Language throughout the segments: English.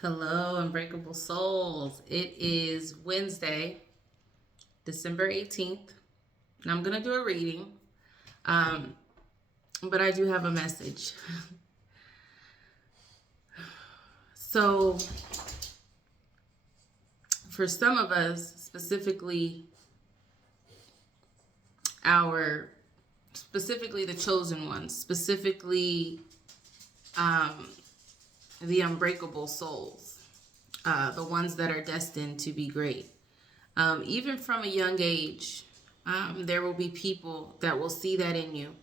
Hello, Unbreakable Souls. It is Wednesday, December 18th, and I'm going to do a reading, um, but I do have a message. So, for some of us, specifically the chosen ones, specifically the unbreakable souls, the ones that are destined to be great. Even from a young age, there will be people that will see that in you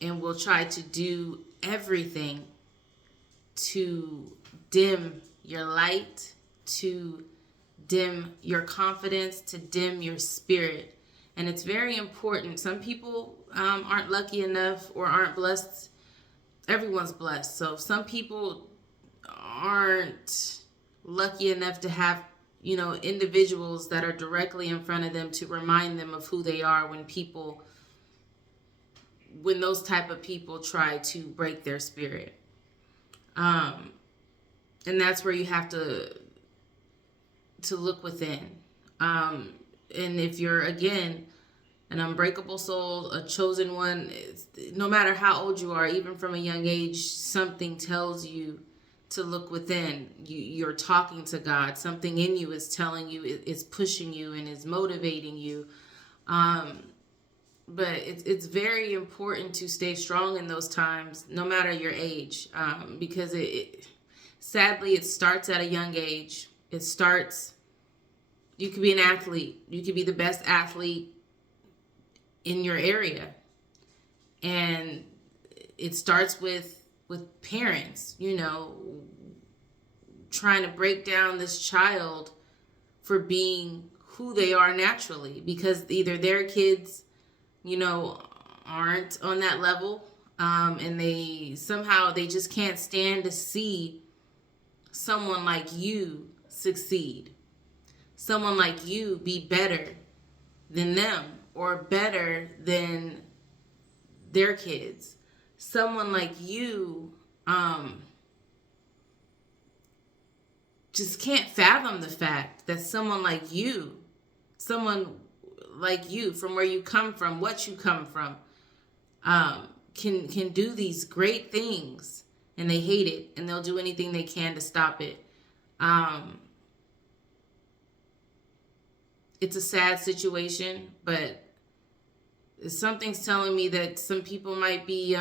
and will try to do everything to dim your light, to dim your confidence, to dim your spirit. And it's very important. Some people aren't lucky enough or aren't blessed. Everyone's blessed. So some people aren't lucky enough to have individuals that are directly in front of them to remind them of who they are when those type of people try to break their spirit. And that's where you have to look within. And if you're, again, an unbreakable soul, a chosen one, no matter how old you are, even from a young age, something tells you to look within. You're talking to God. Something in you is telling you, is pushing you and is motivating you. But it's very important to stay strong in those times, no matter your age, because sadly, it starts at a young age. You could be an athlete. You could be the best athlete in your area. And it starts with parents, trying to break down this child for being who they are naturally, because either their kids, aren't on that level, and they just can't stand to see someone like you succeed, someone like you be better than them or better than their kids, someone like you just can't fathom the fact that someone like you from where you come from, what you come from, can do these great things, and they hate it, and they'll do anything they can to stop it. It's a sad situation, but something's telling me that some people might be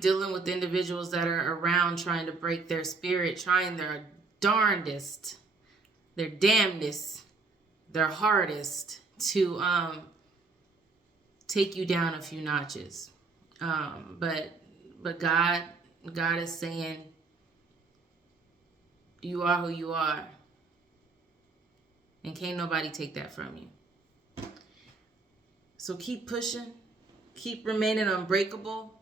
dealing with individuals that are around trying to break their spirit, trying their darndest, their damnedest, their hardest to take you down a few notches. But God is saying, you are who you are, and can't nobody take that from you. So keep pushing, keep remaining unbreakable.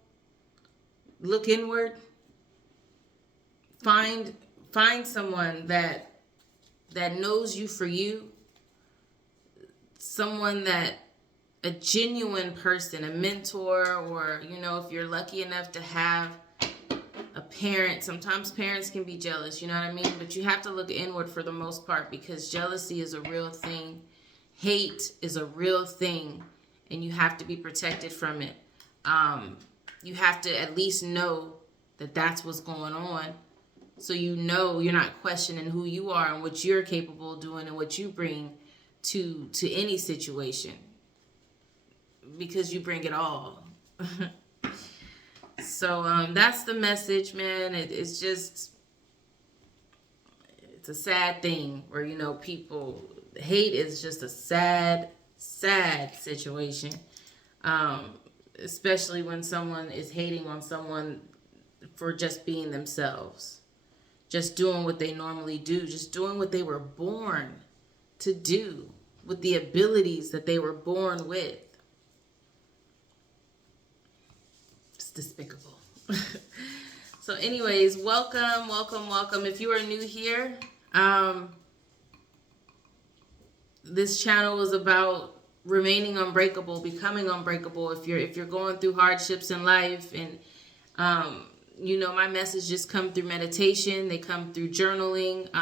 Look inward. Find someone that knows you for you. Someone a genuine person, a mentor, or, if you're lucky enough to have a parent. Sometimes parents can be jealous, you know what I mean? But you have to look inward for the most part, because jealousy is a real thing. Hate is a real thing, and you have to be protected from it. You have to at least know that that's what's going on, so you're not questioning who you are and what you're capable of doing and what you bring to any situation, because you bring it all. So that's the message, man. It's a sad thing where, people, hate is just a sad situation. Especially when someone is hating on someone for just being themselves, just doing what they normally do, just doing what they were born to do, with the abilities that they were born with. It's despicable. So anyways, welcome. If you are new here, this channel is about remaining unbreakable, becoming unbreakable. If you're going through hardships in life, and My messages come through meditation. They come through journaling.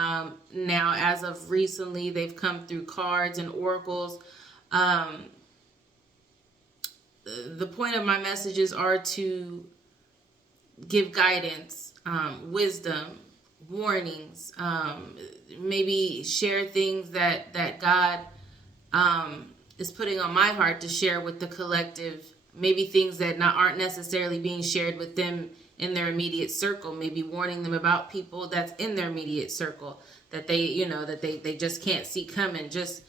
Now, as of recently, they've come through cards and oracles. The point of my messages are to give guidance, wisdom, warnings, maybe share things that God is putting on my heart to share with the collective. Maybe things that aren't necessarily being shared with them in their immediate circle. Maybe warning them about people that's in their immediate circle that they just can't see coming. Just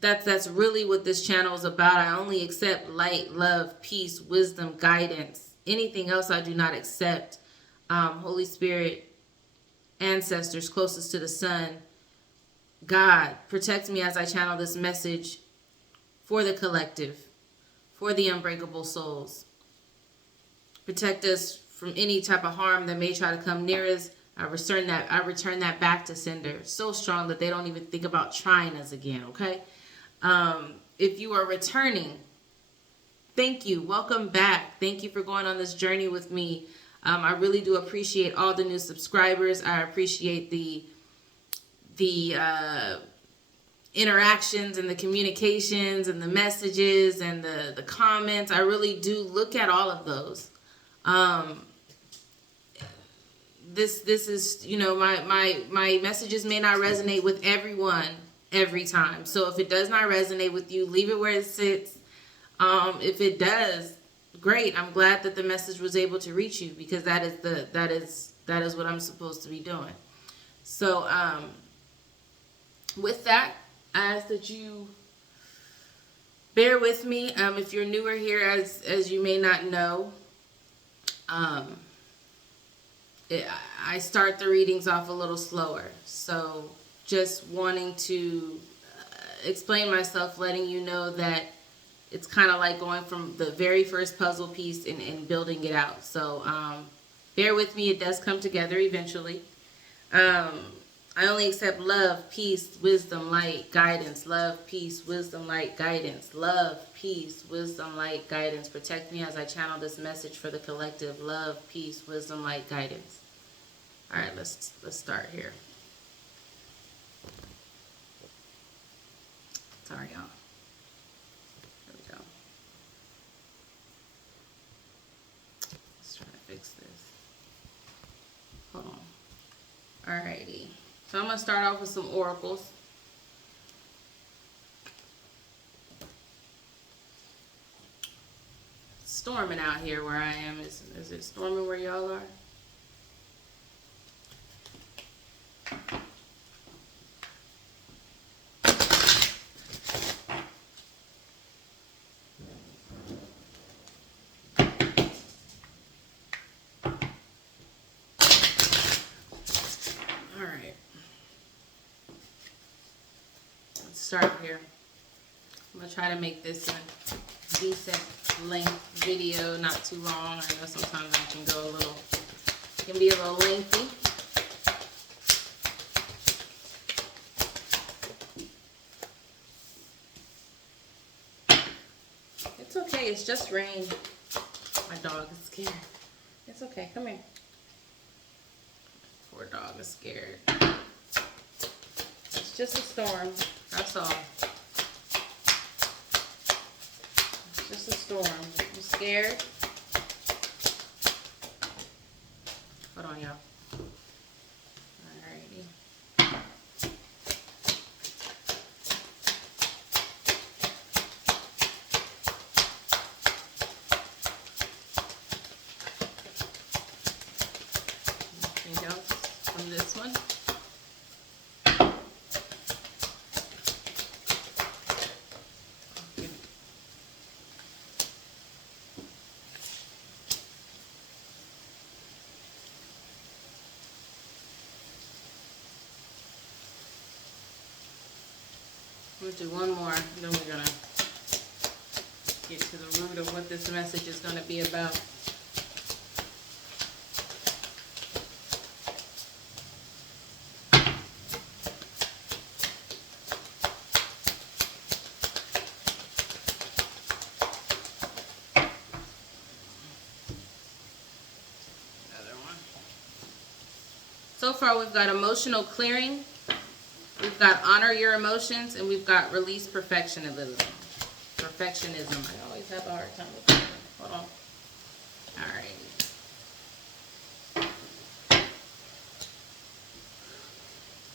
that's really what this channel is about. I only accept light, love, peace, wisdom, guidance. Anything else I do not accept. Holy Spirit, ancestors closest to the sun, God, protect me as I channel this message for the collective, for the unbreakable souls. Protect us from any type of harm that may try to come near us. I return that back to sender, so strong that they don't even think about trying us again, okay? If you are returning, thank you. Welcome back. Thank you for going on this journey with me. I really do appreciate all the new subscribers. I appreciate the interactions and the communications and the messages and the comments. I really do look at all of those. This is, my messages may not resonate with everyone every time. So if it does not resonate with you, leave it where it sits. If it does, great. I'm glad that the message was able to reach you, because that is what I'm supposed to be doing. So with that, I ask that you bear with me. If you're newer here, as you may not know, I start the readings off a little slower. So just wanting to explain myself, letting you know that it's kind of like going from the very first puzzle piece and building it out. So bear with me. It does come together eventually. I only accept love, peace, wisdom, light, guidance. Love, peace, wisdom, light, guidance. Love, peace, wisdom, light, guidance. Protect me as I channel this message for the collective. Love, peace, wisdom, light, guidance. All right, let's start here. Sorry, y'all. There we go. Let's try to fix this. Hold on. All righty. So I'm going to start off with some oracles. It's storming out here where I am. Is it storming where y'all are? Start here. I'm gonna try to make this a decent length video, not too long. I know sometimes I can go it can be a little lengthy. It's okay, it's just rain. My dog is scared. It's okay, come here. Poor dog is scared. It's just a storm. That's all. It's just a storm. You scared? Hold on, y'all. Alrighty. Anything else from this one? I'm gonna do one more, then we're gonna get to the root of what this message is gonna be about. So far, we've got emotional clearing, we've got honor your emotions, and we've got release perfectionism. I always have a hard time with that. Hold on. All right.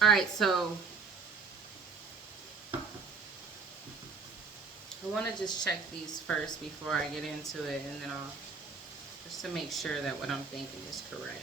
All right, so I want to just check these first before I get into it, and then I'll just to make sure that what I'm thinking is correct.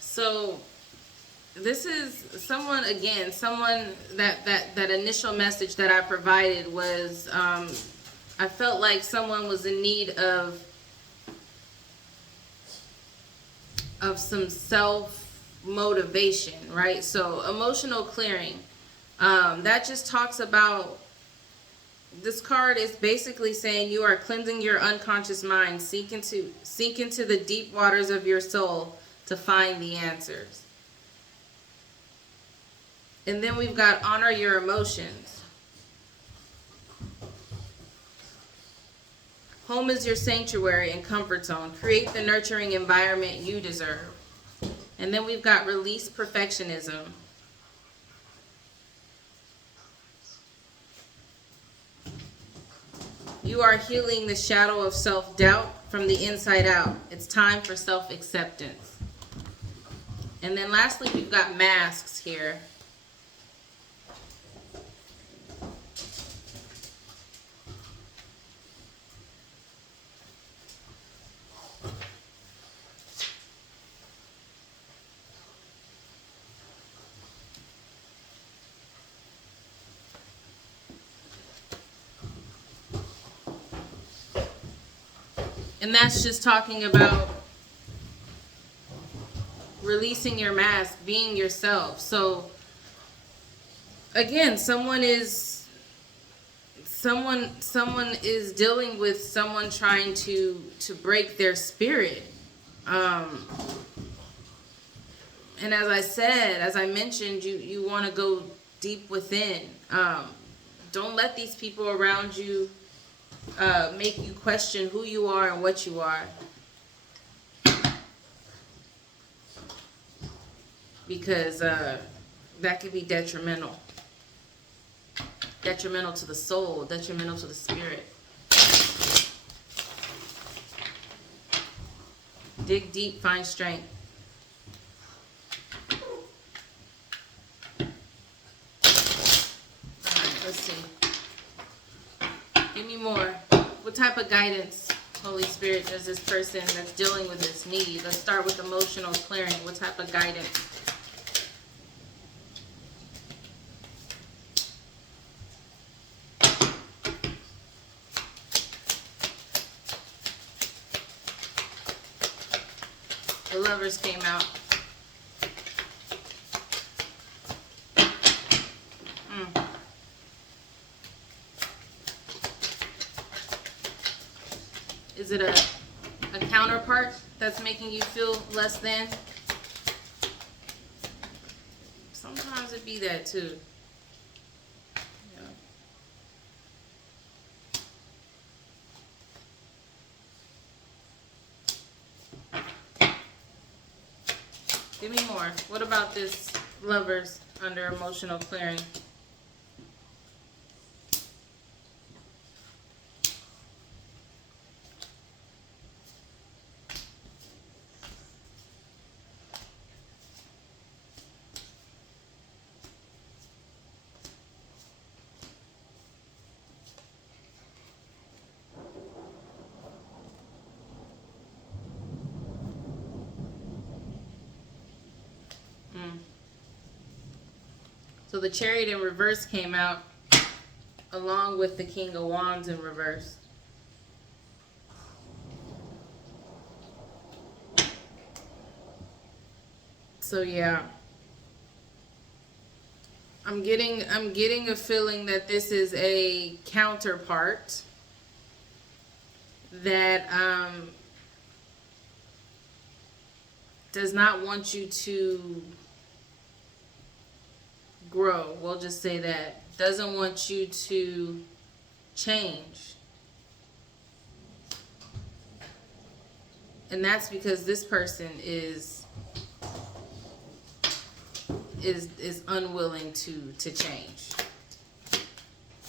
So this is someone, again, someone that initial message that I provided was, I felt like someone was in need of some self motivation, right? So emotional clearing, that just talks about, this card is basically saying you are cleansing your unconscious mind, sink into the deep waters of your soul to find the answers. And then we've got honor your emotions. Home is your sanctuary and comfort zone. Create the nurturing environment you deserve. And then we've got release perfectionism. You are healing the shadow of self-doubt from the inside out. It's time for self-acceptance. And then lastly, we've got masks here. And that's just talking about releasing your mask, being yourself. So again, someone is dealing with someone trying to break their spirit. And as I mentioned, you want to go deep within. Don't let these people around you make you question who you are and what you are. Because that could be detrimental. Detrimental to the soul, detrimental to the spirit. Dig deep, find strength. Alright, let's see. Give me more. What type of guidance, Holy Spirit, does this person that's dealing with this need? Let's start with emotional clearing. What type of guidance? The Lovers came out. Is it a counterpart that's making you feel less than? Sometimes it be that too. Give me more. What about this Lovers under emotional clearing? So the Chariot in reverse came out along with the King of Wands in reverse. So yeah, I'm getting a feeling that this is a counterpart that does not want you to grow. We'll just say that. Doesn't want you to change. And that's because this person is unwilling to change.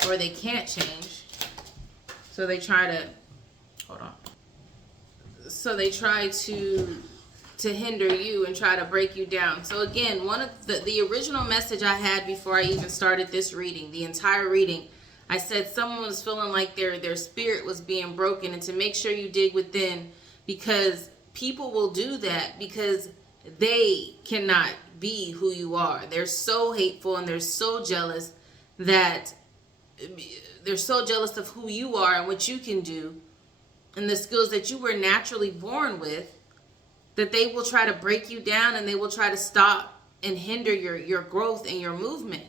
Or they can't change. So they try to So they try to hinder you and try to break you down. So again, one of the original message I had before I even started this reading, the entire reading, I said someone was feeling like their spirit was being broken, and to make sure you dig within, because people will do that because they cannot be who you are. They're so hateful and they're so jealous that they're so jealous of who you are and what you can do and the skills that you were naturally born with, that they will try to break you down and they will try to stop and hinder your growth and your movement.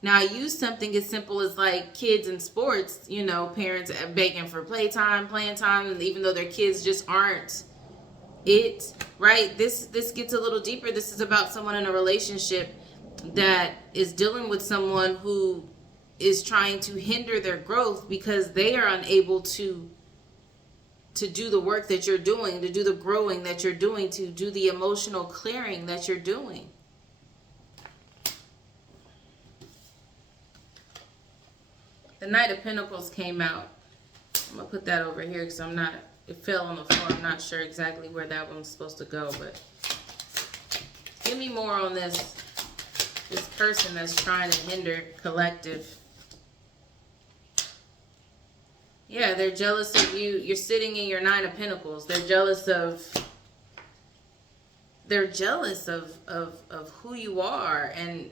Now, I use something as simple as like kids in sports, you know, parents begging for playing time, and even though their kids just aren't it, right? This gets a little deeper. This is about someone in a relationship that is dealing with someone who is trying to hinder their growth because they are unable to do the work that you're doing, to do the growing that you're doing, to do the emotional clearing that you're doing. The Knight of Pentacles came out. I'm going to put that over here because it fell on the floor. I'm not sure exactly where that one's supposed to go, but give me more on this person that's trying to hinder collective. Yeah, they're jealous of you. You're sitting in your Nine of Pentacles. They're jealous of who you are, and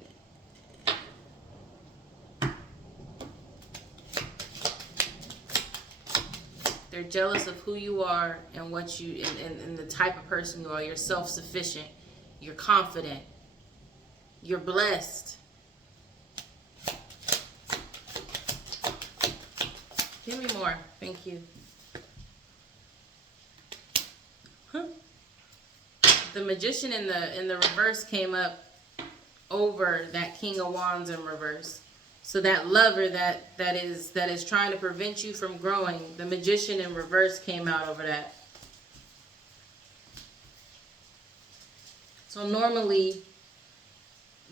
they're jealous of who you are and what you and the type of person you are. You're self-sufficient. You're confident. You're blessed. Give me more. Thank you. The Magician in the reverse came up over that King of Wands in reverse. So that lover that is trying to prevent you from growing, the Magician in reverse came out over that. So normally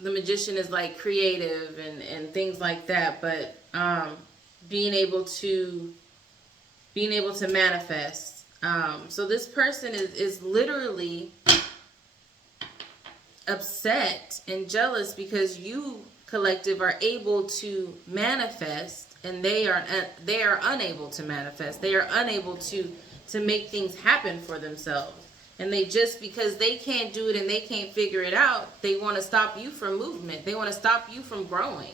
the Magician is like creative and things like that, but being able to manifest. So this person is literally upset and jealous because you, collective, are able to manifest and they are unable to manifest. They are unable to make things happen for themselves. And they just, because they can't do it and they can't figure it out, they want to stop you from movement. They want to stop you from growing.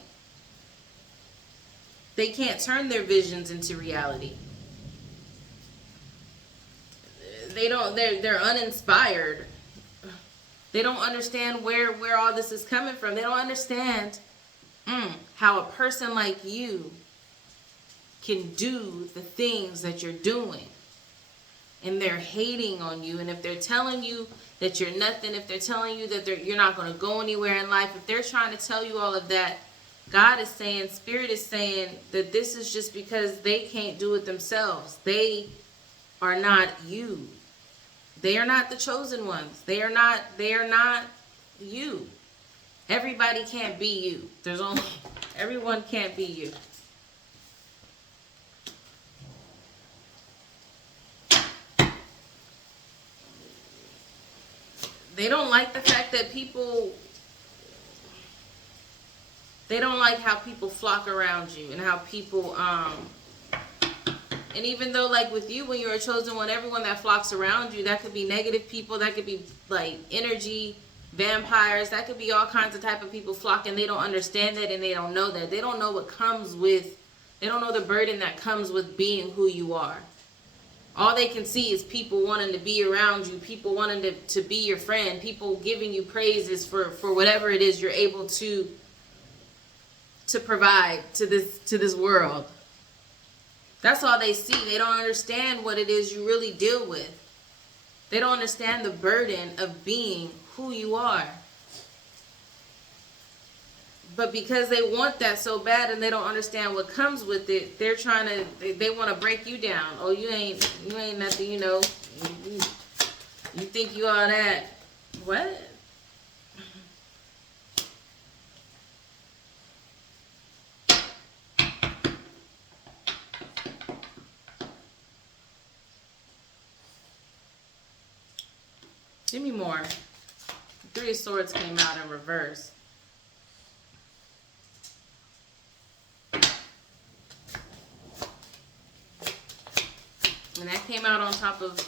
They can't turn their visions into reality. They're uninspired. They don't understand where all this is coming from. They don't understand how a person like you can do the things that you're doing. And they're hating on you. And if they're telling you that you're nothing, if they're telling you that you're not going to go anywhere in life, if they're trying to tell you all of that, God is saying, Spirit is saying that this is just because they can't do it themselves. They are not you. They are not the chosen ones. They are not you. Everybody can't be you. Everyone can't be you. They don't like the fact that they don't like how people flock around you and how people, and even though like with you, when you're a chosen one, everyone that flocks around you, that could be negative people, that could be like energy vampires. That could be all kinds of type of people flocking. They don't understand that, and they don't know that. They don't know what comes with, they don't know the burden that comes with being who you are. All they can see is people wanting to be around you, people wanting to be your friend, people giving you praises for whatever it is you're able to provide to this world. That's all they see. They don't understand what it is you really deal with. They don't understand the burden of being who you are. But because they want that so bad and they don't understand what comes with it, they're trying to, they want to break you down. Oh, you ain't nothing, you know. You think you all that. What? Give me more. Three of Swords came out in reverse. And that came out on top of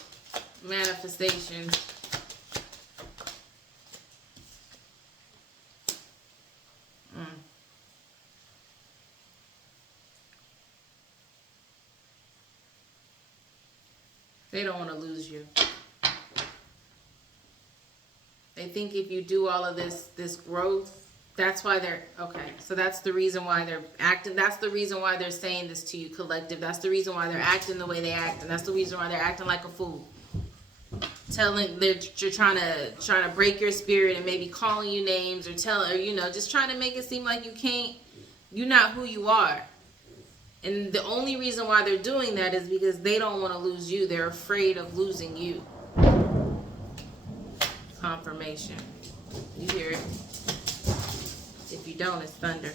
manifestation. They don't want to lose you. They think if you do all of this growth, that's why they're, okay, so that's the reason why they're acting, that's the reason why they're saying this to you, collective. That's the reason why they're acting the way they act, and that's the reason why they're acting like a fool. You're trying to break your spirit and maybe calling you names or just trying to make it seem like you're not who you are. And the only reason why they're doing that is because they don't want to lose you. They're afraid of losing you. Confirmation. You hear it. If you don't, it's thunder.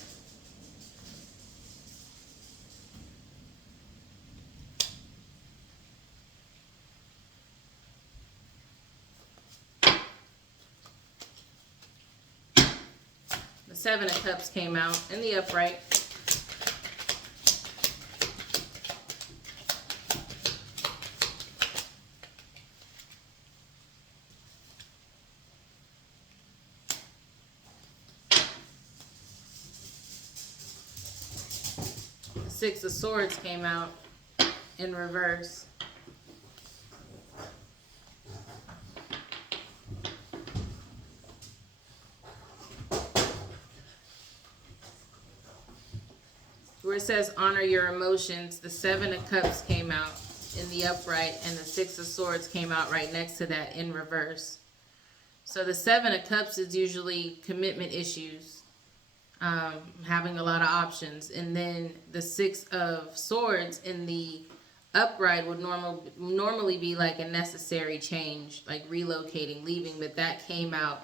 The Seven of Cups came out in the upright. Six of Swords came out in reverse. Where it says honor your emotions, the Seven of Cups came out in the upright and the Six of Swords came out right next to that in reverse. So the Seven of Cups is usually commitment issues. Having a lot of options, and then the Six of Swords in the upright would normally be like a necessary change, like relocating, leaving, but that came out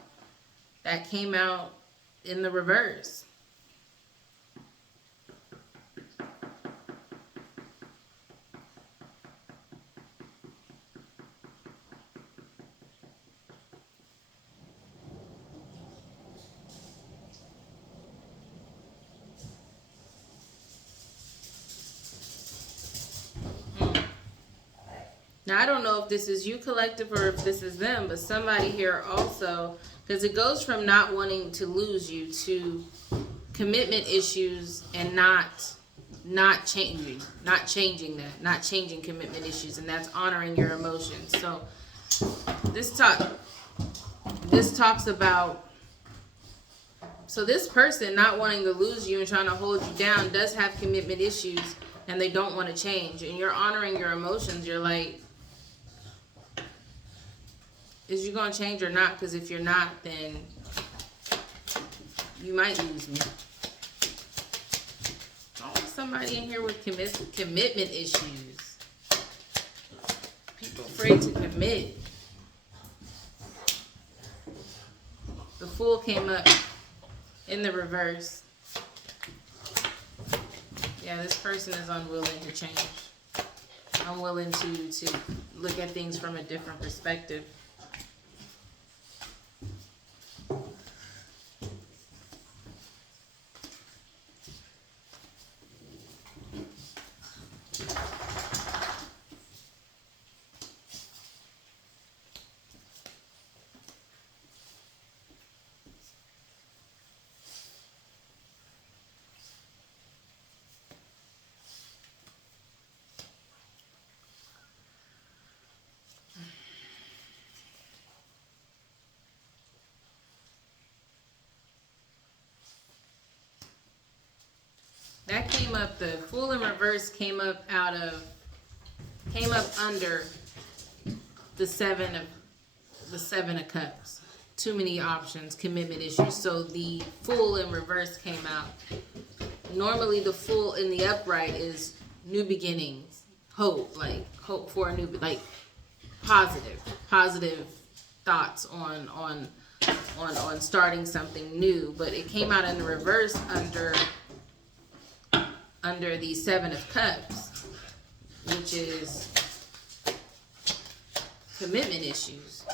in the reverse. Now, I don't know if this is you, collective, or if this is them, but somebody here also, because it goes from not wanting to lose you to commitment issues and not changing commitment issues, and that's honoring your emotions. So this talks about, so this person not wanting to lose you and trying to hold you down does have commitment issues, and they don't want to change, and you're honoring your emotions. You're like, is you going to change or not? Because if you're not, then you might lose me. Oh, somebody in here with commitment issues. People afraid to commit. The Fool came up in the reverse. Yeah, this person is unwilling to change. Unwilling to look at things from a different perspective. That came up, the Fool in reverse came up under the Seven of Cups. Too many options, commitment issues. So the Fool in reverse came out. Normally the Fool in the upright is new beginnings, hope, like hope for a new, like positive thoughts on starting something new. But it came out in the reverse under the Seven of Cups, which is commitment issues.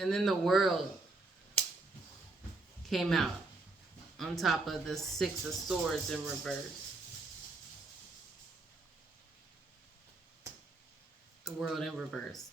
And then the World came out on top of the Six of Swords in reverse. The World in reverse.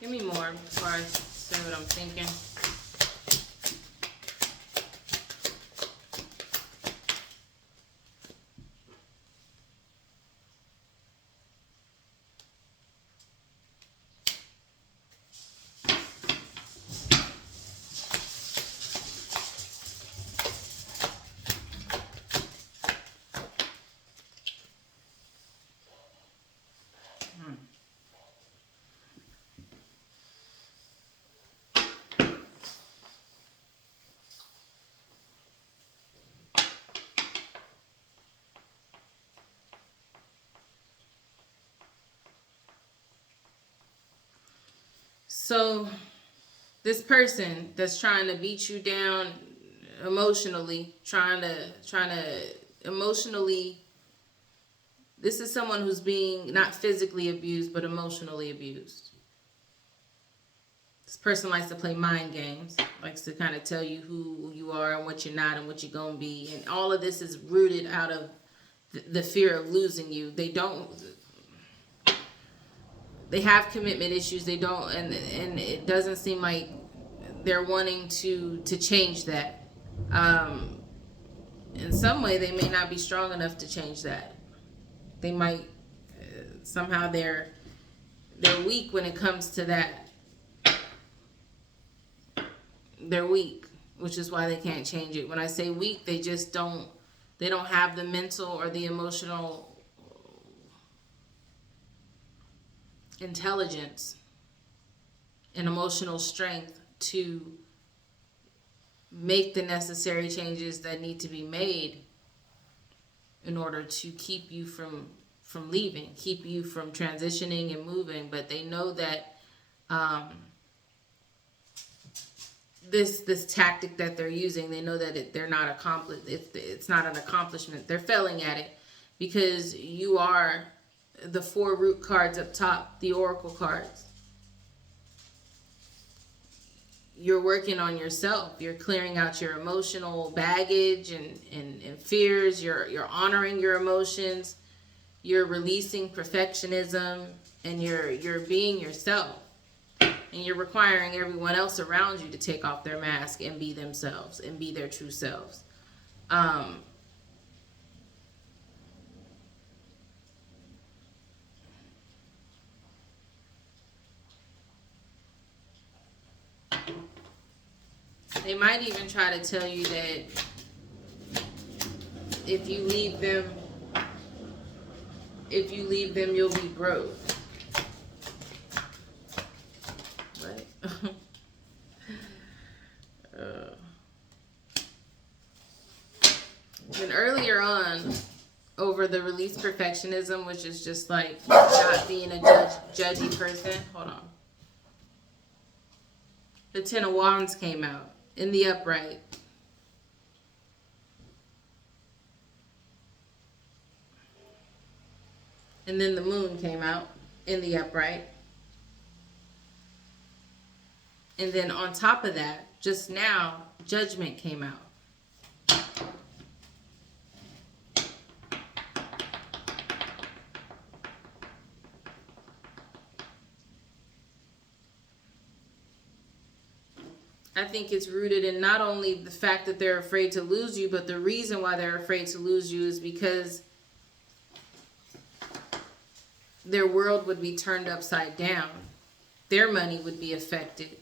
Give me more before I say what I'm thinking. So this person that's trying to beat you down emotionally, trying to emotionally, this is someone who's being not physically abused, but emotionally abused. This person likes to play mind games, likes to kind of tell you who you are and what you're not and what you're going to be. And all of this is rooted out of the fear of losing you. They have commitment issues. They don't, and it doesn't seem like they're wanting to change that. In some way, they may not be strong enough to change that. They might somehow they're weak when it comes to that. They're weak, which is why they can't change it. When I say weak, they just don't. They don't have the mental or the emotional intelligence and emotional strength to make the necessary changes that need to be made in order to keep you from leaving, keep you from transitioning and moving. But they know that this tactic that they're using, they know that they're not accomplished. It's not an accomplishment. They're failing at it because you are the 4 root cards up top, the oracle cards. You're working on yourself. You're clearing out your emotional baggage and fears. You're honoring your emotions. You're releasing perfectionism, and you're being yourself. And you're requiring everyone else around you to take off their mask and be themselves and be their true selves. They might even try to tell you that if you leave them, you'll be broke. What? And earlier on, over the release perfectionism, which is just like not being a judgy person. Hold on. The Ten of Wands came out in the upright. And then the Moon came out in the upright. And then on top of that, just now, Judgment came out. I think it's rooted in not only the fact that they're afraid to lose you, but the reason why they're afraid to lose you is because their world would be turned upside down. Their money would be affected.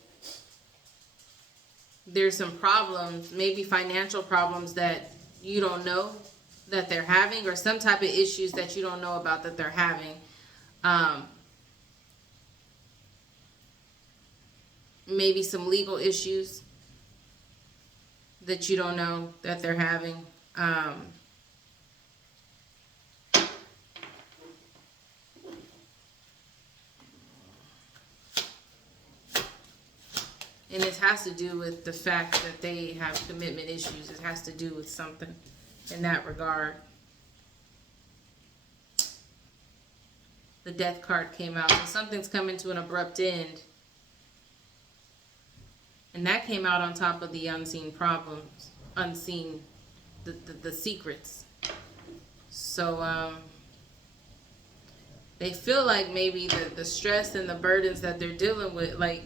There's some problems, maybe financial problems that you don't know that they're having, or some type of issues that you don't know about that they're having. Maybe some legal issues that you don't know that they're having. And it has to do with the fact that they have commitment issues. It has to do with something in that regard. The Death card came out. So something's coming to an abrupt end. And that came out on top of the unseen problems, the secrets. So they feel like maybe the stress and the burdens that they're dealing with, like,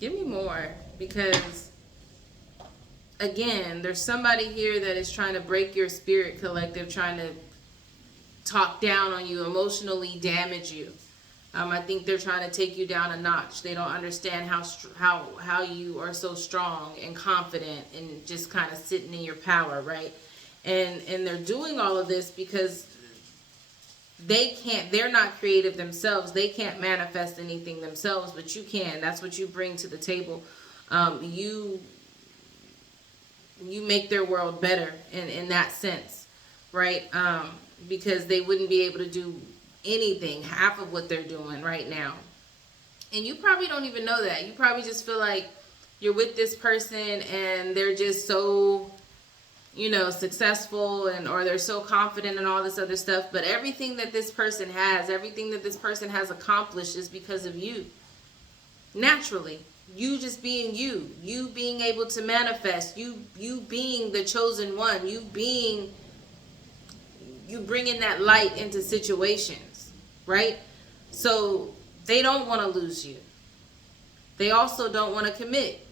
give me more, because again, there's somebody here that is trying to break your spirit collective, trying to talk down on you, emotionally damage you. I think they're trying to take you down a notch. They don't understand how you are so strong and confident and just kind of sitting in your power, right? And they're doing all of this because they're not creative themselves. They can't manifest anything themselves, but you can. That's what you bring to the table. You make their world better in that sense, right? Because they wouldn't be able to do anything, half of what they're doing right now. And you probably don't even know that. You probably just feel like you're with this person and they're just so, successful, or they're so confident and all this other stuff. But everything that this person has accomplished is because of you. Naturally. You just being you. You being able to manifest. You being the chosen one. You bringing that light into situations. Right? So they don't want to lose you. They also don't want to commit.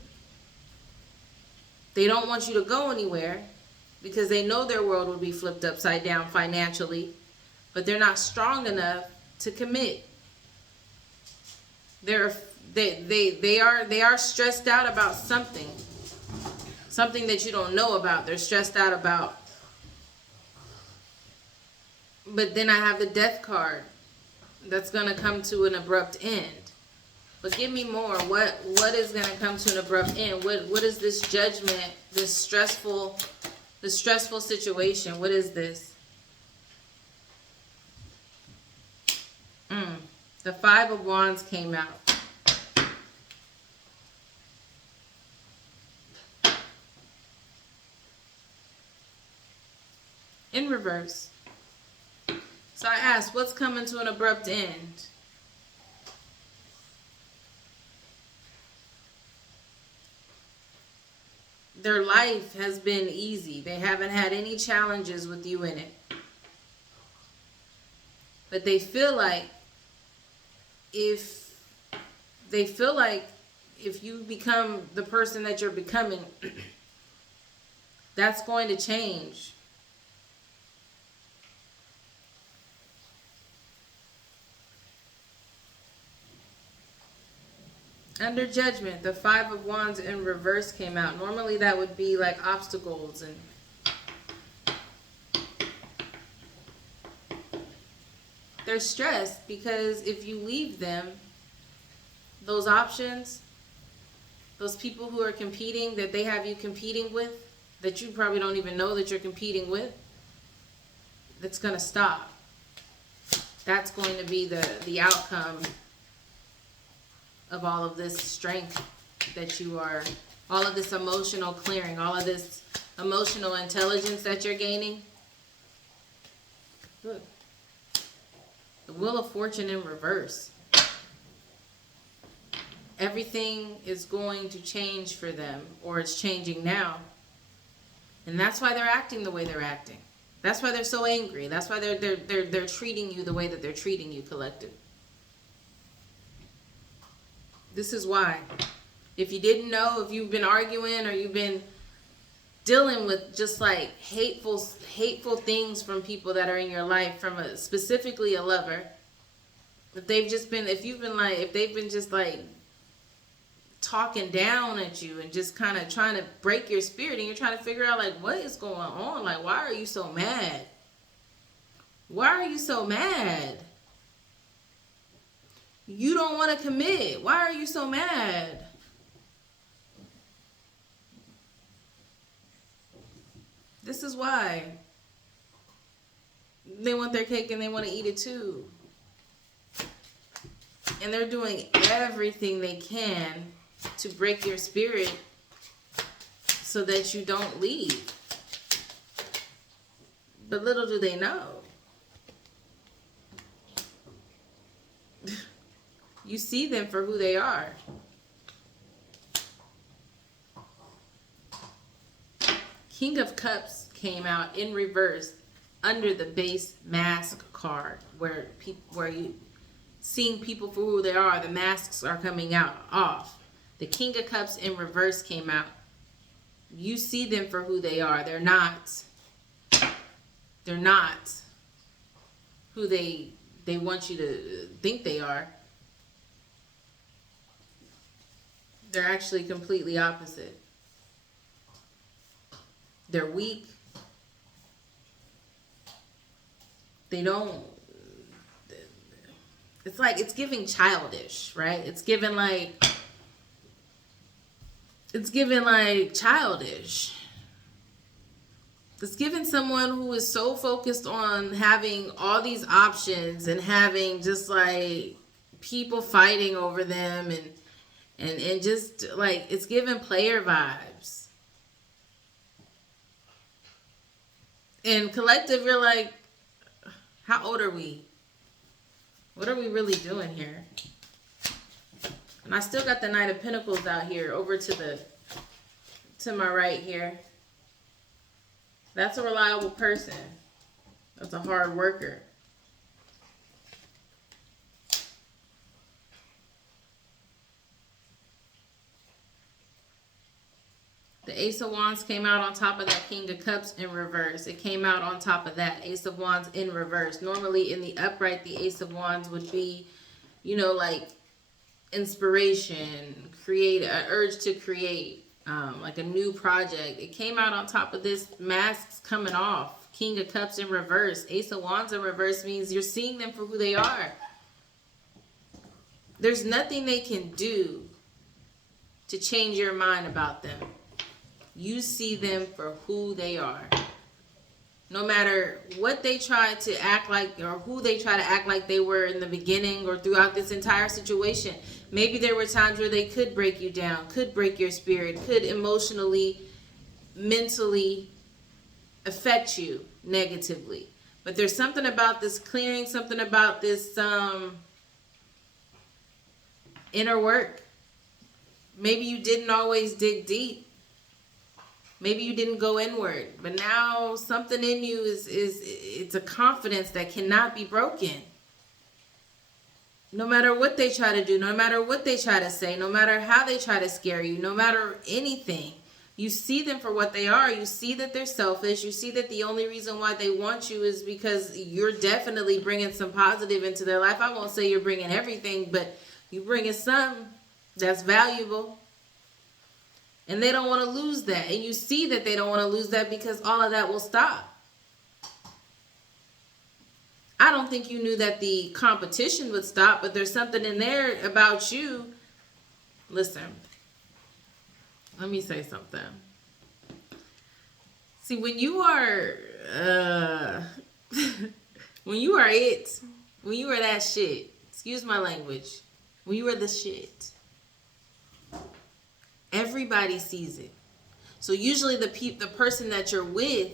They don't want you to go anywhere because they know their world will be flipped upside down financially, but they're not strong enough to commit. They are stressed out about something that you don't know about. They're stressed out about. But then I have the Death card. That's going to come to an abrupt end. But give me more. What is going to come to an abrupt end? What is this judgment, this stressful situation? What is this? The Five of Wands came out. In reverse. So I asked, what's coming to an abrupt end? Their life has been easy. They haven't had any challenges with you in it. But they feel like if you become the person that you're becoming, that's going to change. Under Judgment, the Five of Wands in reverse came out. Normally that would be like obstacles, and they're stressed because if you leave them, those options, those people who are competing, that they have you competing with, that you probably don't even know that you're competing with, that's going to stop. That's going to be the outcome of all of this strength that you are, all of this emotional clearing, all of this emotional intelligence that you're gaining. Look, the Wheel of Fortune in reverse. Everything is going to change for them, or it's changing now. And that's why they're acting the way they're acting. That's why they're so angry. That's why they're treating you the way that they're treating you, collective. This is why. If you didn't know, if you've been arguing or you've been dealing with just like hateful things from people that are in your life, from specifically a lover, if they've been just like talking down at you and just kind of trying to break your spirit, and you're trying to figure out like what is going on, like why are you so mad? Why are you so mad? You don't want to commit. Why are you so mad? This is why. They want their cake and they want to eat it too. And they're doing everything they can to break your spirit so that you don't leave. But little do they know. You see them for who they are. King of Cups came out in reverse under the base mask card, where you seeing people for who they are. The masks are coming out off. The King of Cups in reverse came out. You see them for who they are. They're not who they want you to think they are. They're actually completely opposite. They're weak. It's like, it's giving childish, right? It's giving like childish. It's giving someone who is so focused on having all these options and having just like people fighting over them and just like, it's giving player vibes. And collective, you're like, how old are we? What are we really doing here? And I still got the Knight of Pentacles out here over to my right here. That's a reliable person. That's a hard worker. The Ace of Wands came out on top of that King of Cups in reverse. It came out on top of that Ace of Wands in reverse. Normally in the upright, the Ace of Wands would be, you know, like inspiration, create, an urge to create, like a new project. It came out on top of this, masks coming off. King of Cups in reverse. Ace of Wands in reverse means you're seeing them for who they are. There's nothing they can do to change your mind about them. You see them for who they are. No matter what they try to act like, or who they try to act like they were in the beginning or throughout this entire situation. Maybe there were times where they could break you down, could break your spirit, could emotionally, mentally affect you negatively. But there's something about this clearing, something about this inner work. Maybe you didn't always dig deep. Maybe you didn't go inward, but now something in you it's a confidence that cannot be broken. No matter what they try to do, no matter what they try to say, no matter how they try to scare you, no matter anything, you see them for what they are. You see that they're selfish. You see that the only reason why they want you is because you're definitely bringing some positive into their life. I won't say you're bringing everything, but you're bringing some that's valuable. And they don't want to lose that. And you see that they don't want to lose that because all of that will stop. I don't think you knew that the competition would stop, but there's something in there about you. Listen, let me say something. See, when you are, when you are that shit, excuse my language, when you are the shit, Everybody sees it. So usually the person that you're with,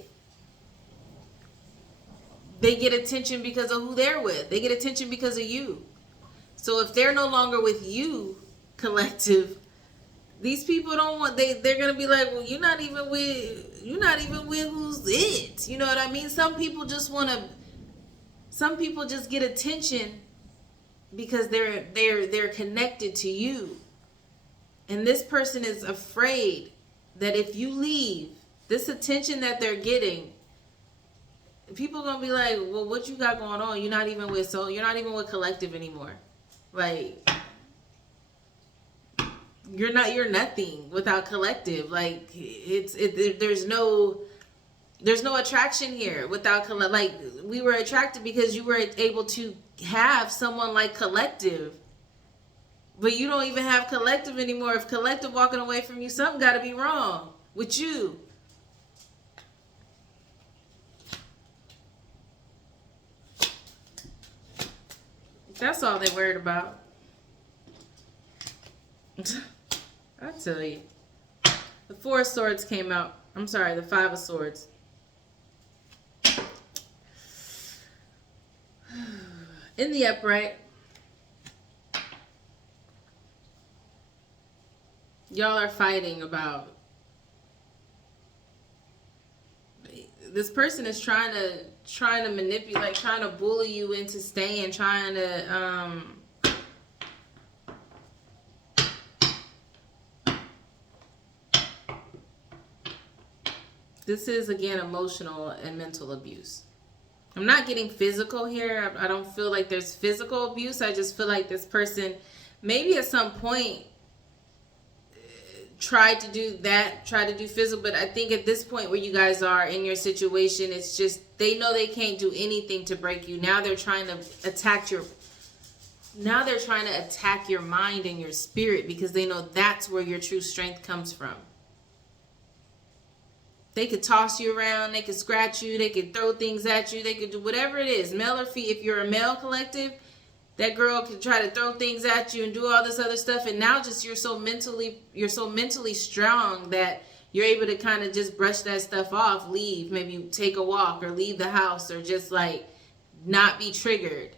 they get attention because of who they're with. They get attention because of you. So if they're no longer with you, collective, these people don't want, they're gonna be like, well, you're not even with who's it. You know what I mean? Some people just get attention because they're connected to you. And this person is afraid that if you leave, this attention that they're getting, people gonna be like, well, what you got going on? You're not even with collective anymore. Like, you're nothing without collective. Like, there's no attraction here without collective. Like, we were attracted because you were able to have someone like collective, but you don't even have collective anymore. If collective walking away from you, something got to be wrong with you. That's all they worried about. I tell you. The Four of Swords came out. I'm sorry, the Five of Swords. In the upright, y'all are fighting about, this person is trying to manipulate, trying to bully you into staying, trying to this is again emotional and mental abuse. I'm not getting physical here. I don't feel like there's physical abuse. I just feel like this person maybe at some point tried to do physical, but I think at this point where you guys are in your situation, it's just they know they can't do anything to break you. Now they're trying to attack your mind and your spirit, because they know that's where your true strength comes from. They could toss you around, they could scratch you, they could throw things at you, they could do whatever it is, male or female. If you're a male collective, that girl can try to throw things at you and do all this other stuff, and now just you're so mentally strong that you're able to kind of just brush that stuff off, leave, maybe take a walk or leave the house, or just like not be triggered.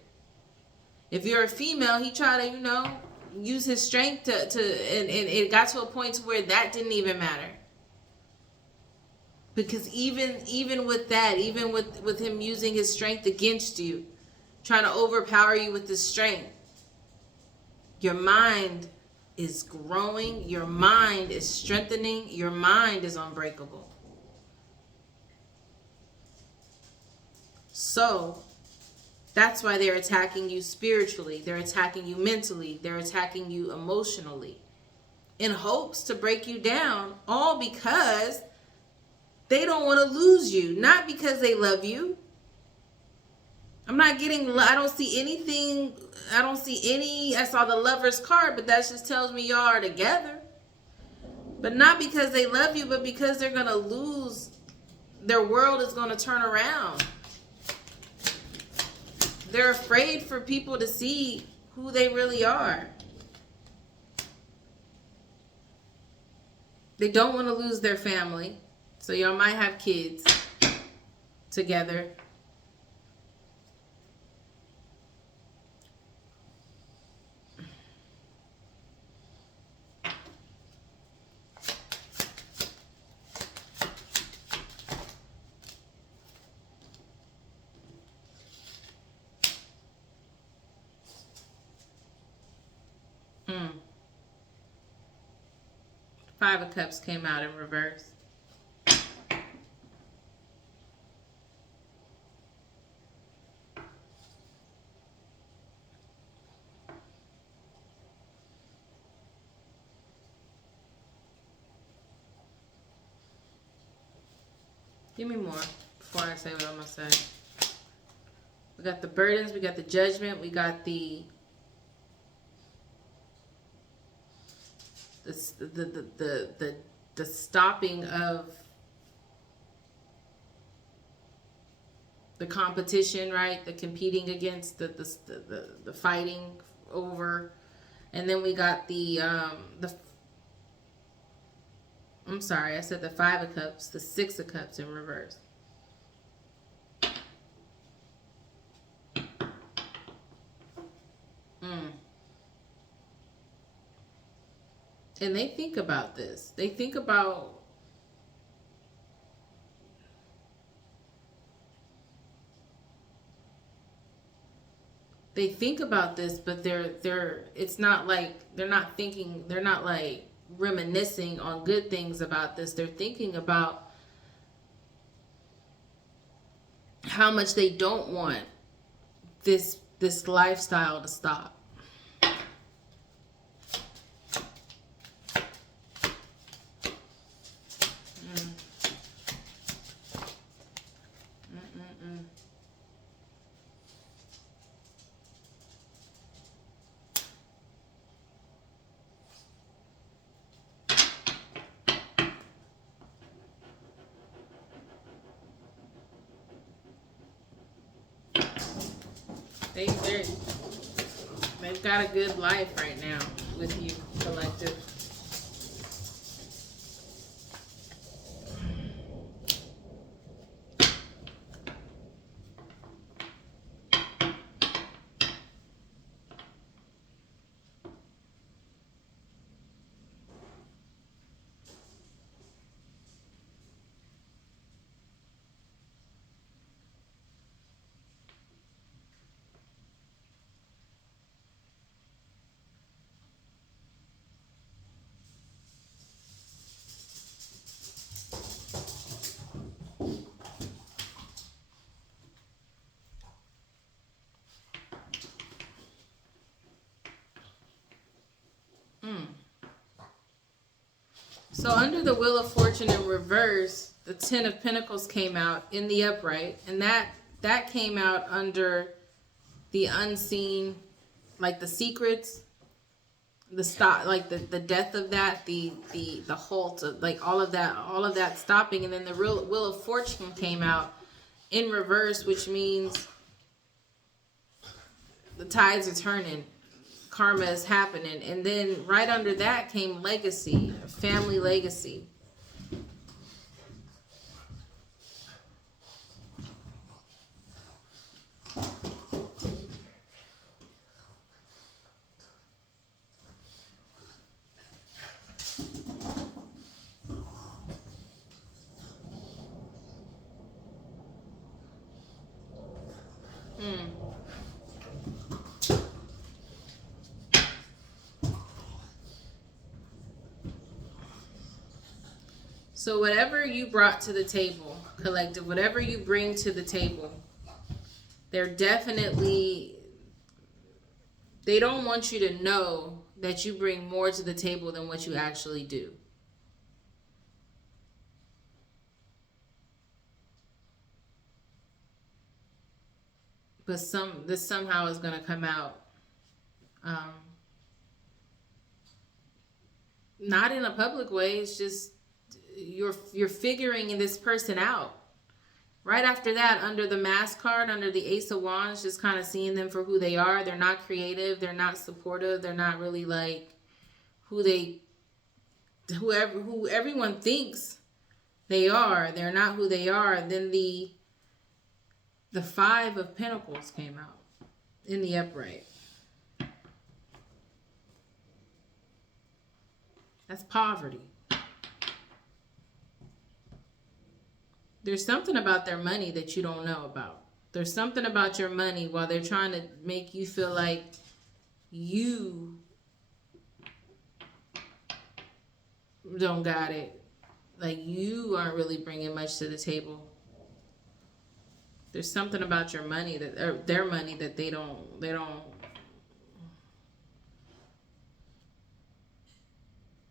If you're a female, he tried to, use his strength to and it got to a point to where that didn't even matter. Because even with that, even with him using his strength against you, trying to overpower you with his strength, your mind is growing, your mind is strengthening, your mind is unbreakable. So that's why they're attacking you spiritually, they're attacking you mentally, they're attacking you emotionally, in hopes to break you down, all because they don't want to lose you, not because they love you. I don't see anything, I saw the Lover's card, but that just tells me y'all are together. But not because they love you, but because they're going to lose, their world is going to turn around. They're afraid for people to see who they really are. They don't want to lose their family. So y'all might have kids together. Five of Cups came out in reverse. Give me more before I say what I'm going to say. We got the burdens, we got the judgment, we got the stopping of the competition, right? The competing against, the fighting over. And then we got the I'm sorry, I said the Five of Cups, the Six of Cups in reverse. And they think about this. They think about this, but they're it's not like they're not thinking, they're not like reminiscing on good things about this. They're thinking about how much they don't want this lifestyle to stop. They've got a good life right now with you, collective. So under the Wheel of Fortune in reverse, the Ten of Pentacles came out in the upright, and that came out under the unseen, like the secrets, the stop, like the death of that, the halt, like all of that stopping. And then the Wheel of Fortune came out in reverse, which means the tides are turning. Karma is happening. And then right under that came legacy, family legacy. So whatever you brought to the table, collective, whatever you bring to the table, they don't want you to know that you bring more to the table than what you actually do. But this somehow is going to come out. Not in a public way. It's just you're figuring this person out. Right after that, under the Mask card, under the Ace of Wands, just kind of seeing them for who they are. They're not creative. They're not supportive. They're not really like who everyone thinks they are. They're not who they are. Then the Five of Pentacles came out in the upright. That's poverty. There's something about their money that you don't know about. There's something about your money while they're trying to make you feel like you don't got it. Like you aren't really bringing much to the table. There's something about your money or their money that they don't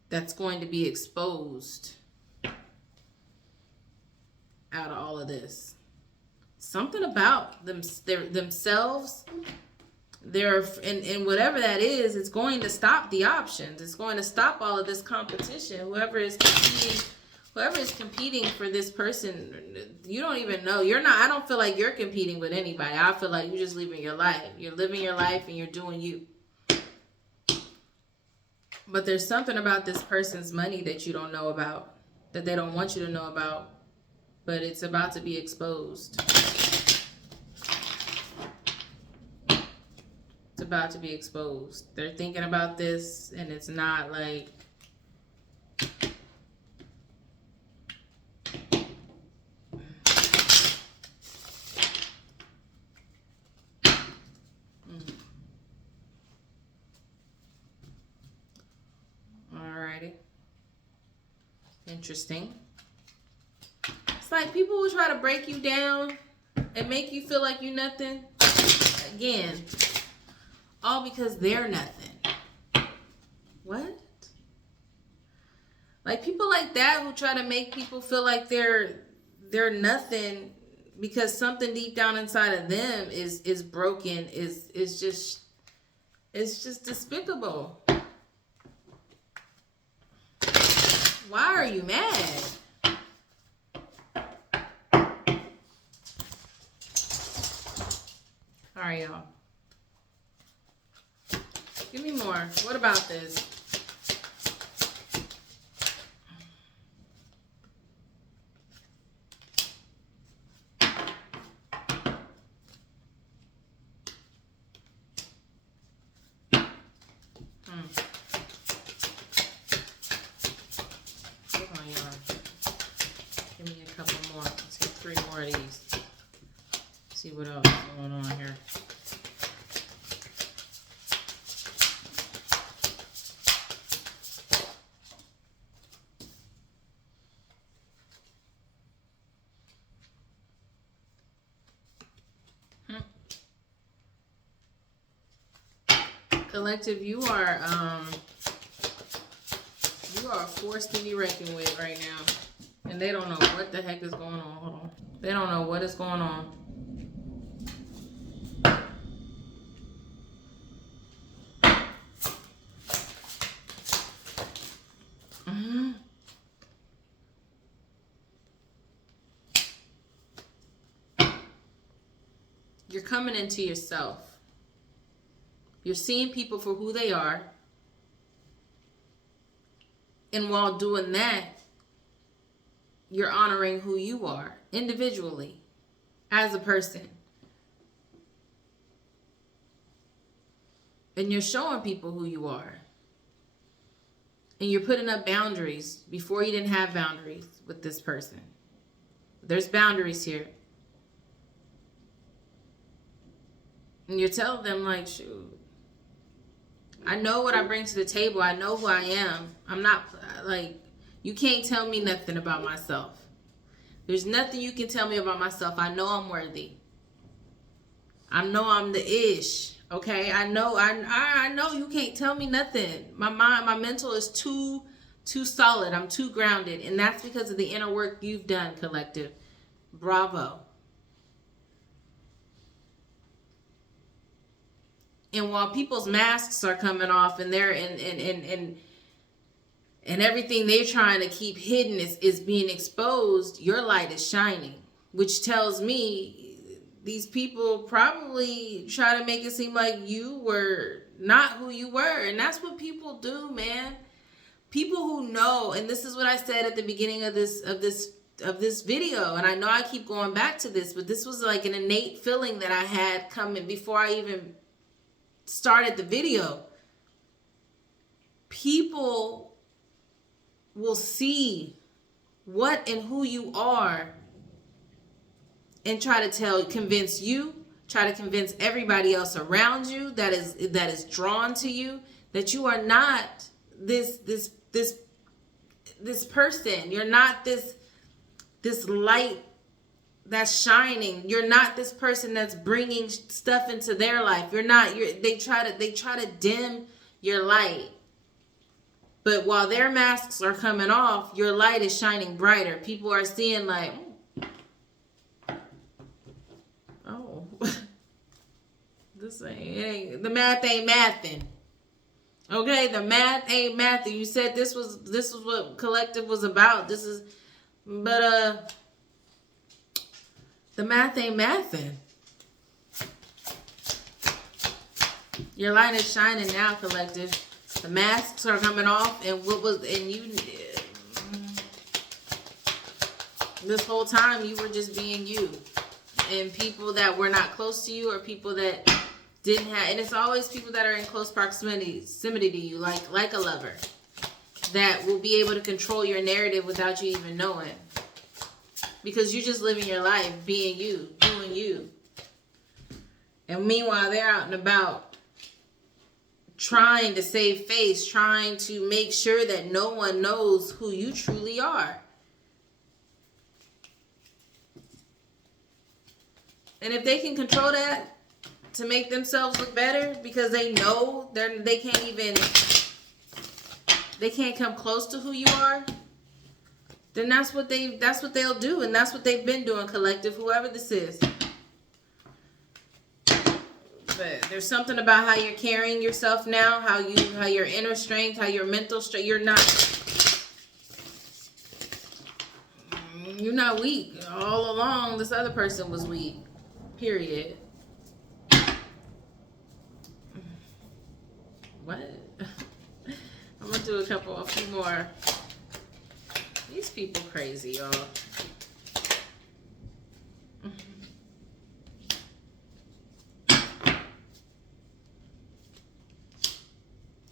that's going to be exposed out of all of this. Something about themselves, and whatever that is, it's going to stop the options. It's going to stop all of this competition. Whoever is competing for this person, you don't even know. I don't feel like you're competing with anybody. I feel like you're just living your life. You're living your life and you're doing you. But there's something about this person's money that you don't know about. that they don't want you to know about, but it's about to be exposed. It's about to be exposed. They're thinking about this, and it's not like... Alrighty. Interesting. It's like people will try to break you down and make you feel like you're nothing. Again, all because they're nothing. What? Like people like that who try to make people feel like they're nothing because something deep down inside of them is broken, is just, it's just despicable. Why are you mad? All right, y'all. Give me more. What about this? Give me a couple more. Let's get 3 more of these. See what else is going on here. Collective, you are a force to be reckoned with right now. And they don't know what the heck is going on. Hold on. They don't know what is going on. You're coming into yourself. You're seeing people for who they are. And while doing that, you're honoring who you are individually as a person. And you're showing people who you are. And you're putting up boundaries. Before you didn't have boundaries with this person. There's boundaries here. And you're telling them like, shoot, I know what I bring to the table. I know who I am. I'm not like, you can't tell me nothing about myself. There's nothing you can tell me about myself. I know I'm worthy. I know I'm the ish. Okay, I know you can't tell me nothing. My mind, my mental is too solid. I'm too grounded, and that's because of the inner work you've done, collective. Bravo. And while people's masks are coming off and they're and everything they're trying to keep hidden is being exposed, your light is shining, which tells me these people probably try to make it seem like you were not who you were. And that's what people do, man. People who know, and this is what I said at the beginning of this video, and I know I keep going back to this, but this was like an innate feeling that I had coming before I even started the video. People will see what and who you are and try to convince you, try to convince everybody else around you that is drawn to you that you are not this person. You're not this light that's shining. You're not this person that's bringing stuff into their life. You're not. They try to dim your light. But while their masks are coming off, your light is shining brighter. People are seeing like, oh, this ain't the math ain't mathing. Okay, the math ain't mathing. You said this was what collective was about. But the math ain't mathing. Your light is shining now, collective. The masks are coming off, and This whole time you were just being you. And people that were not close to you, or people that didn't have, and it's always people that are in close proximity to you, like a lover, that will be able to control your narrative without you even knowing. Because you're just living your life, being you, doing you. And meanwhile, they're out and about trying to save face, trying to make sure that no one knows who you truly are. And if they can control that to make themselves look better, because they know they can't come close to who you are, then that's what they'll do, and that's what they've been doing, collective, whoever this is. But there's something about how you're carrying yourself now, how your inner strength, how your mental strength. You're not weak. All along, this other person was weak. Period. What? I'm gonna do a few more. These people crazy, y'all.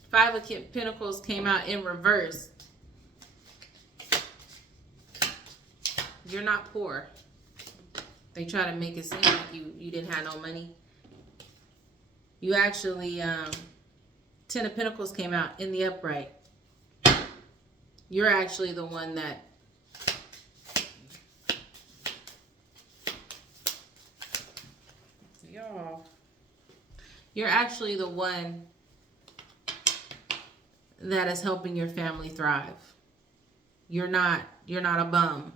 Five of Pentacles came out in reverse. You're not poor. They try to make it seem like you didn't have no money. You actually, 10 of Pentacles came out in the upright. You're actually the one that you're actually the one that is helping your family thrive. You're not a bum.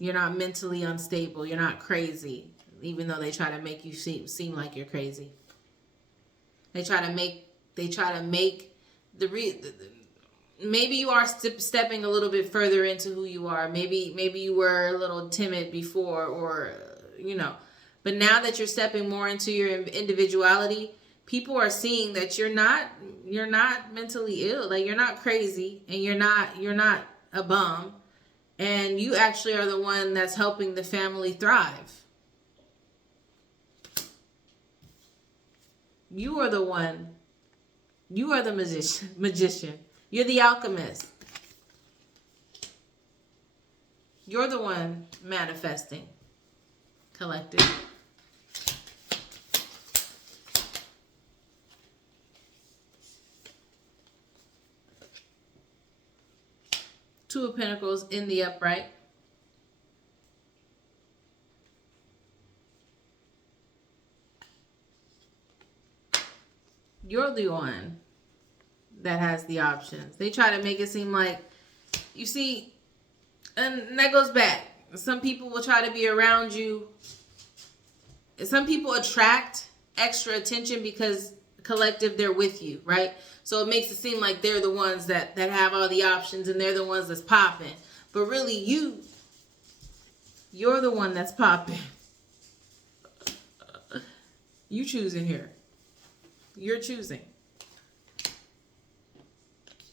You're not mentally unstable. You're not crazy, even though they try to make you seem like you're crazy. They try to make maybe you are stepping a little bit further into who you are. Maybe you were a little timid before, or but now that you're stepping more into your individuality, people are seeing that you're not mentally ill. Like, you're not crazy, and you're not a bum, and you actually are the one that's helping the family thrive. You are the one. You are the magician. You're the alchemist. You're the one manifesting. Collective. Two of Pentacles in the upright. You're the one that has the options. They try to make it seem like, you see, and that goes back. Some people will try to be around you. Some people attract extra attention because collective, they're with you, right? So it makes it seem like they're the ones that have all the options, and they're the ones that's popping. But really, you're the one that's popping. You choosing here. You're choosing.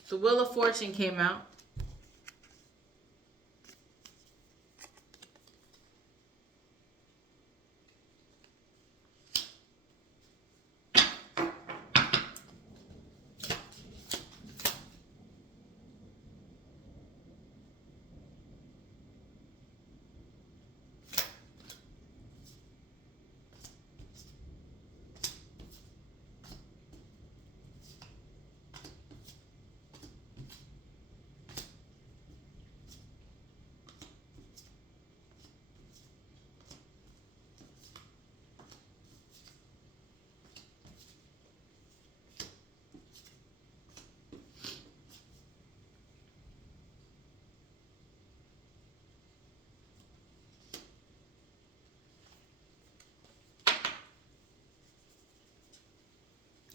The Wheel of Fortune came out.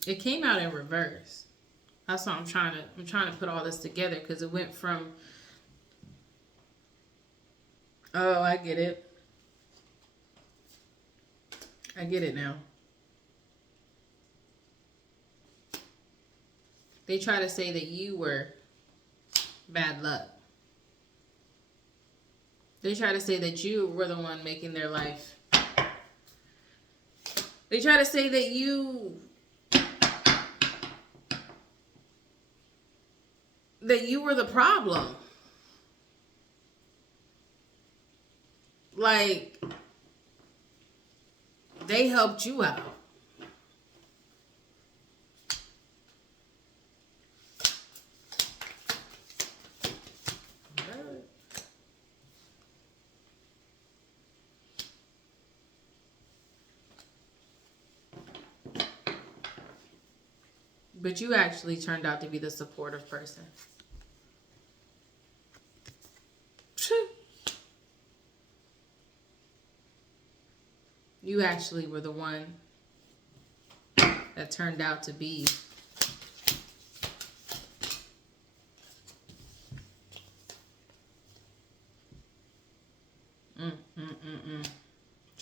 It came out in reverse. That's why I'm trying to put all this together, because it went from, oh, I get it. I get it now. They try to say that you were bad luck. They try to say that you were the one making their life. They try to say that you were the problem. Like, they helped you out. But you actually turned out to be the supportive person. You actually were the one that turned out to be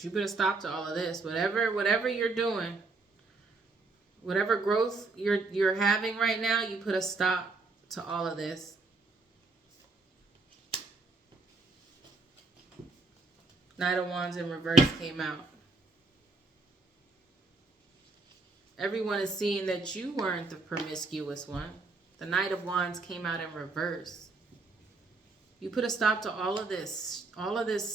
You put a stop to all of this. Whatever you're doing, whatever growth you're having right now, you put a stop to all of this. Knight of Wands in reverse came out. Everyone is seeing that you weren't the promiscuous one. The Knight of Wands came out in reverse. You put a stop to all of this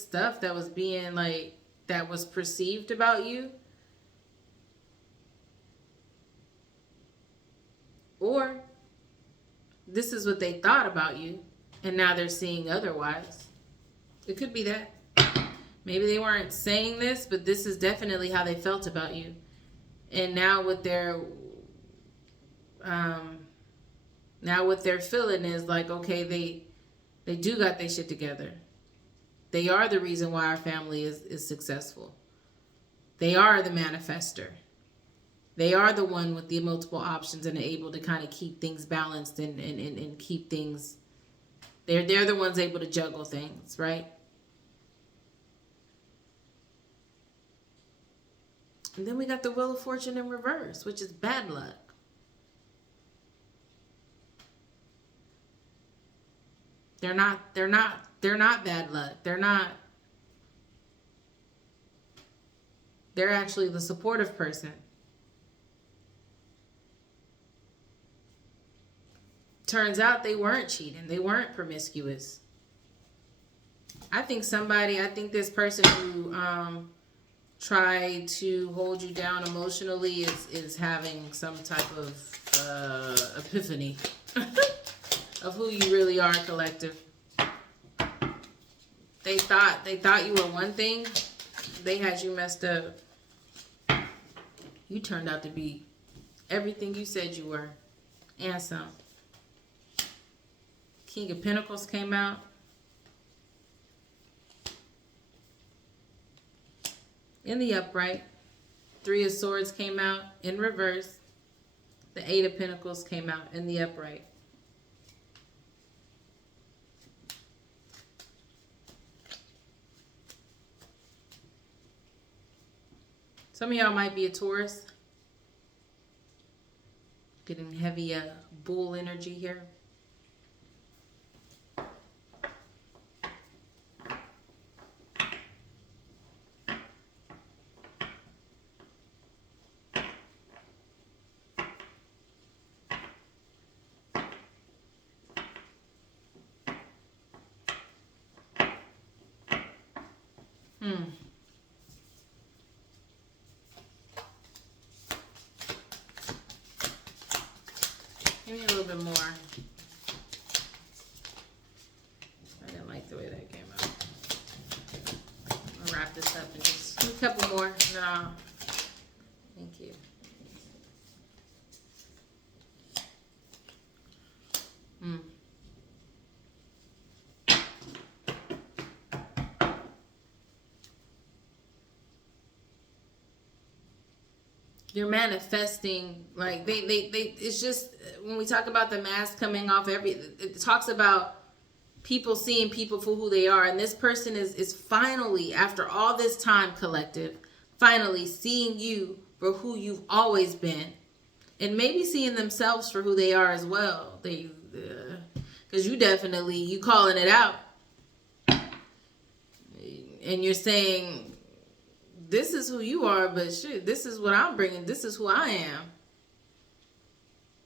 stuff that was being like, that was perceived about you. Or this is what they thought about you, and now they're seeing otherwise. It could be that. Maybe they weren't saying this, but this is definitely how they felt about you. And now what they're feeling is like, okay, they do got their shit together. They are the reason why our family is successful. They are the manifester. They are the one with the multiple options and are able to kind of keep things balanced and keep things. They're the ones able to juggle things, right? And then we got the Wheel of Fortune in reverse, which is bad luck. They're not bad luck. They're actually the supportive person. Turns out they weren't cheating. They weren't promiscuous. I think this person who tried to hold you down emotionally is having some type of epiphany of who you really are, collective. They thought you were one thing. They had you messed up. You turned out to be everything you said you were, and some. King of Pentacles came out. In the upright. Three of Swords came out in reverse. The Eight of Pentacles came out in the upright. Some of y'all might be a Taurus. Getting heavy bull energy here. Give me a little bit more. I didn't like the way that came out. I'll wrap this up and just give me a couple more. No. Thank you. You're manifesting, like they it's just, when we talk about the mask coming off, it talks about people seeing people for who they are, and this person is finally, after all this time, collective, finally seeing you for who you've always been, and maybe seeing themselves for who they are as well. Because you calling it out. and you're saying, this is who you are, but shit, this is what I'm bringing. This is who I am.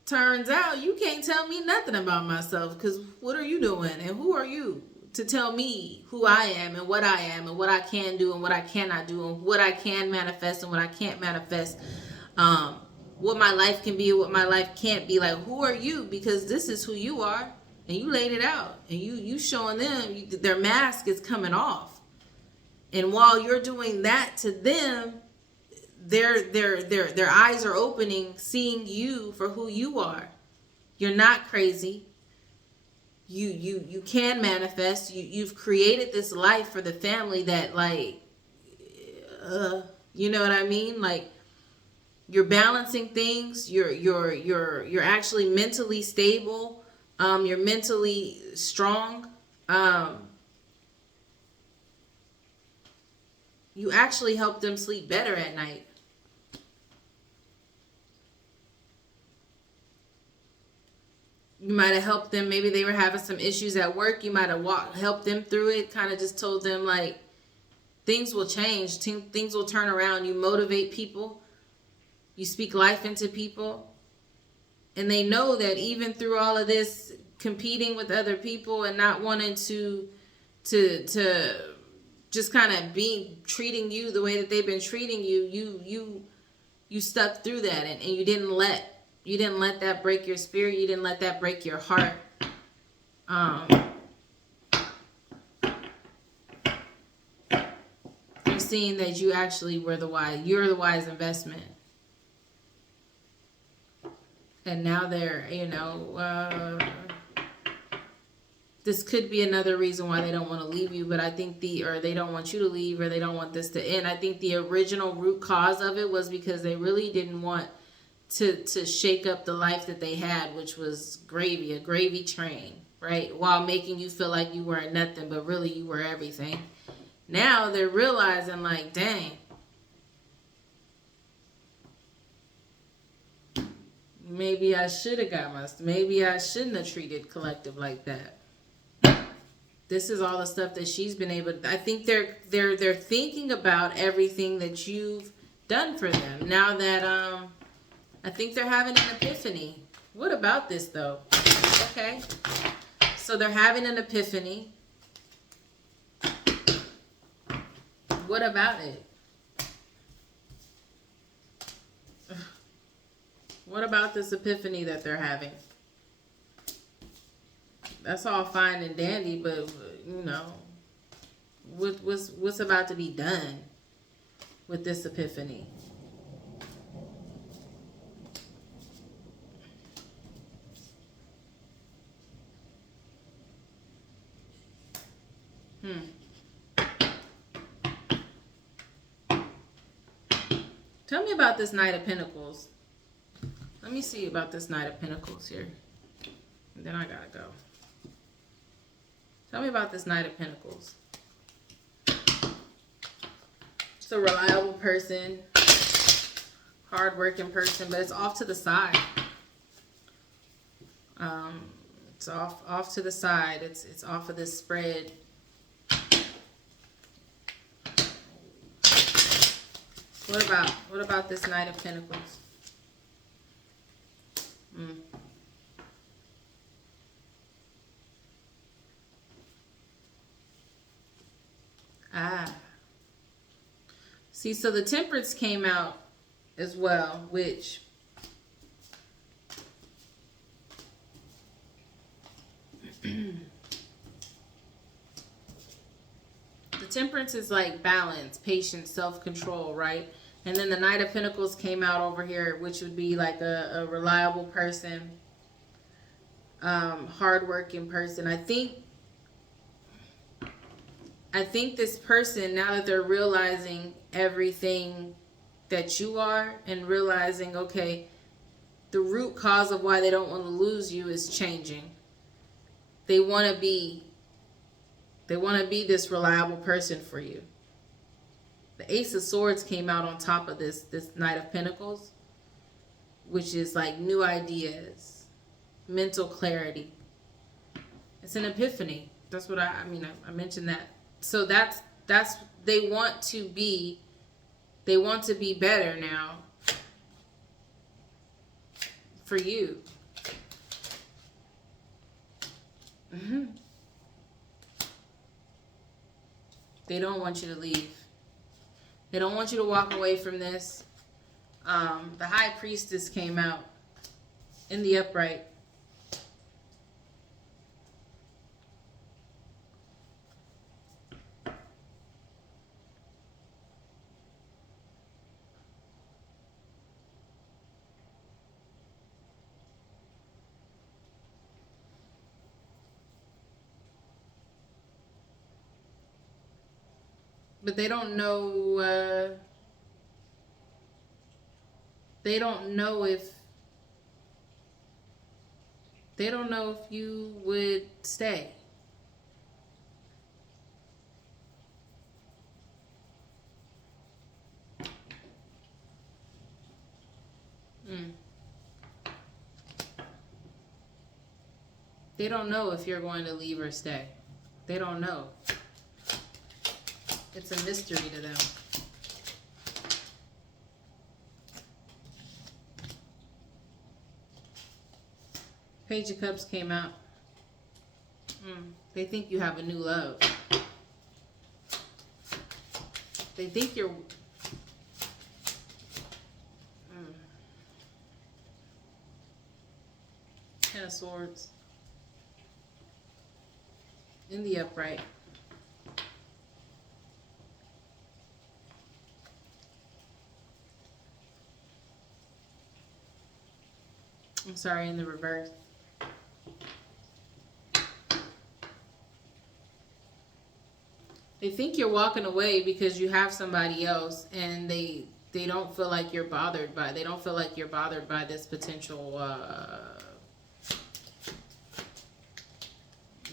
Turns out you can't tell me nothing about myself, because what are you doing and who are you to tell me who I am and what I am and what I can do and what I cannot do and what I can manifest and what I can't manifest, what my life can be and what my life can't be. Like, who are you? Because this is who you are, and you laid it out, and you showing them their mask is coming off. And while you're doing that to them, their eyes are opening, seeing you for who you are. You're not crazy. You can manifest. You've created this life for the family that, like, you know what I mean? Like, you're balancing things. You're actually mentally stable. You're mentally strong. You actually help them sleep better at night. You might have helped them. Maybe they were having some issues at work. You might have helped them through it. Kind of just told them, like, things will change. Things will turn around. You motivate people. You speak life into people. And they know that even through all of this, competing with other people and not wanting to just kind of treating you the way that they've been treating you, you stuck through that, and you didn't let that break your spirit. You didn't let that break your heart. They're seeing that you actually were you're the wise investment. And now they're, this could be another reason why they don't want to leave you, but I think or they don't want you to leave, or they don't want this to end. I think the original root cause of it was because they really didn't want to shake up the life that they had, which was a gravy train, right? While making you feel like you weren't nothing, but really you were everything. Now they're realizing, like, dang, maybe I should have maybe I shouldn't have treated Collective like that. This is all the stuff that she's been able to, I think they're thinking about everything that you've done for them. Now that I think they're having an epiphany. What about this, though? Okay. So they're having an epiphany. What about it? What about this epiphany that they're having? That's all fine and dandy, but, what's about to be done with this epiphany? Tell me about this Knight of Pentacles. Let me see about this Knight of Pentacles here. And then I gotta go. Tell me about this Knight of Pentacles. It's a reliable person, hardworking person, but it's off to the side. It's off to the side. It's off of this spread. What about this Knight of Pentacles? See, so the Temperance came out as well, which the Temperance is like balance, patience, self-control, right? And then the Knight of Pentacles came out over here, which would be like a reliable person, hardworking person. I think this person, now that they're realizing everything that you are and realizing, okay, the root cause of why they don't want to lose you is changing. They want to be this reliable person for you. The Ace of Swords came out on top of this Knight of Pentacles, which is like new ideas, mental clarity. It's an epiphany. That's what I mentioned that. So that's That's they want to be better now for you. They don't want you to leave. They don't want you to walk away from this. The High Priestess came out in the upright. But they don't know. They don't know if you would stay. They don't know if you're going to leave or stay. They don't know. It's a mystery to them. Page of Cups came out. They think you have a new love. They think you're... Ten of Swords. In the upright. I'm sorry, in the reverse. They think you're walking away because you have somebody else, and they don't feel like you're bothered by. They don't feel like you're bothered by this potential.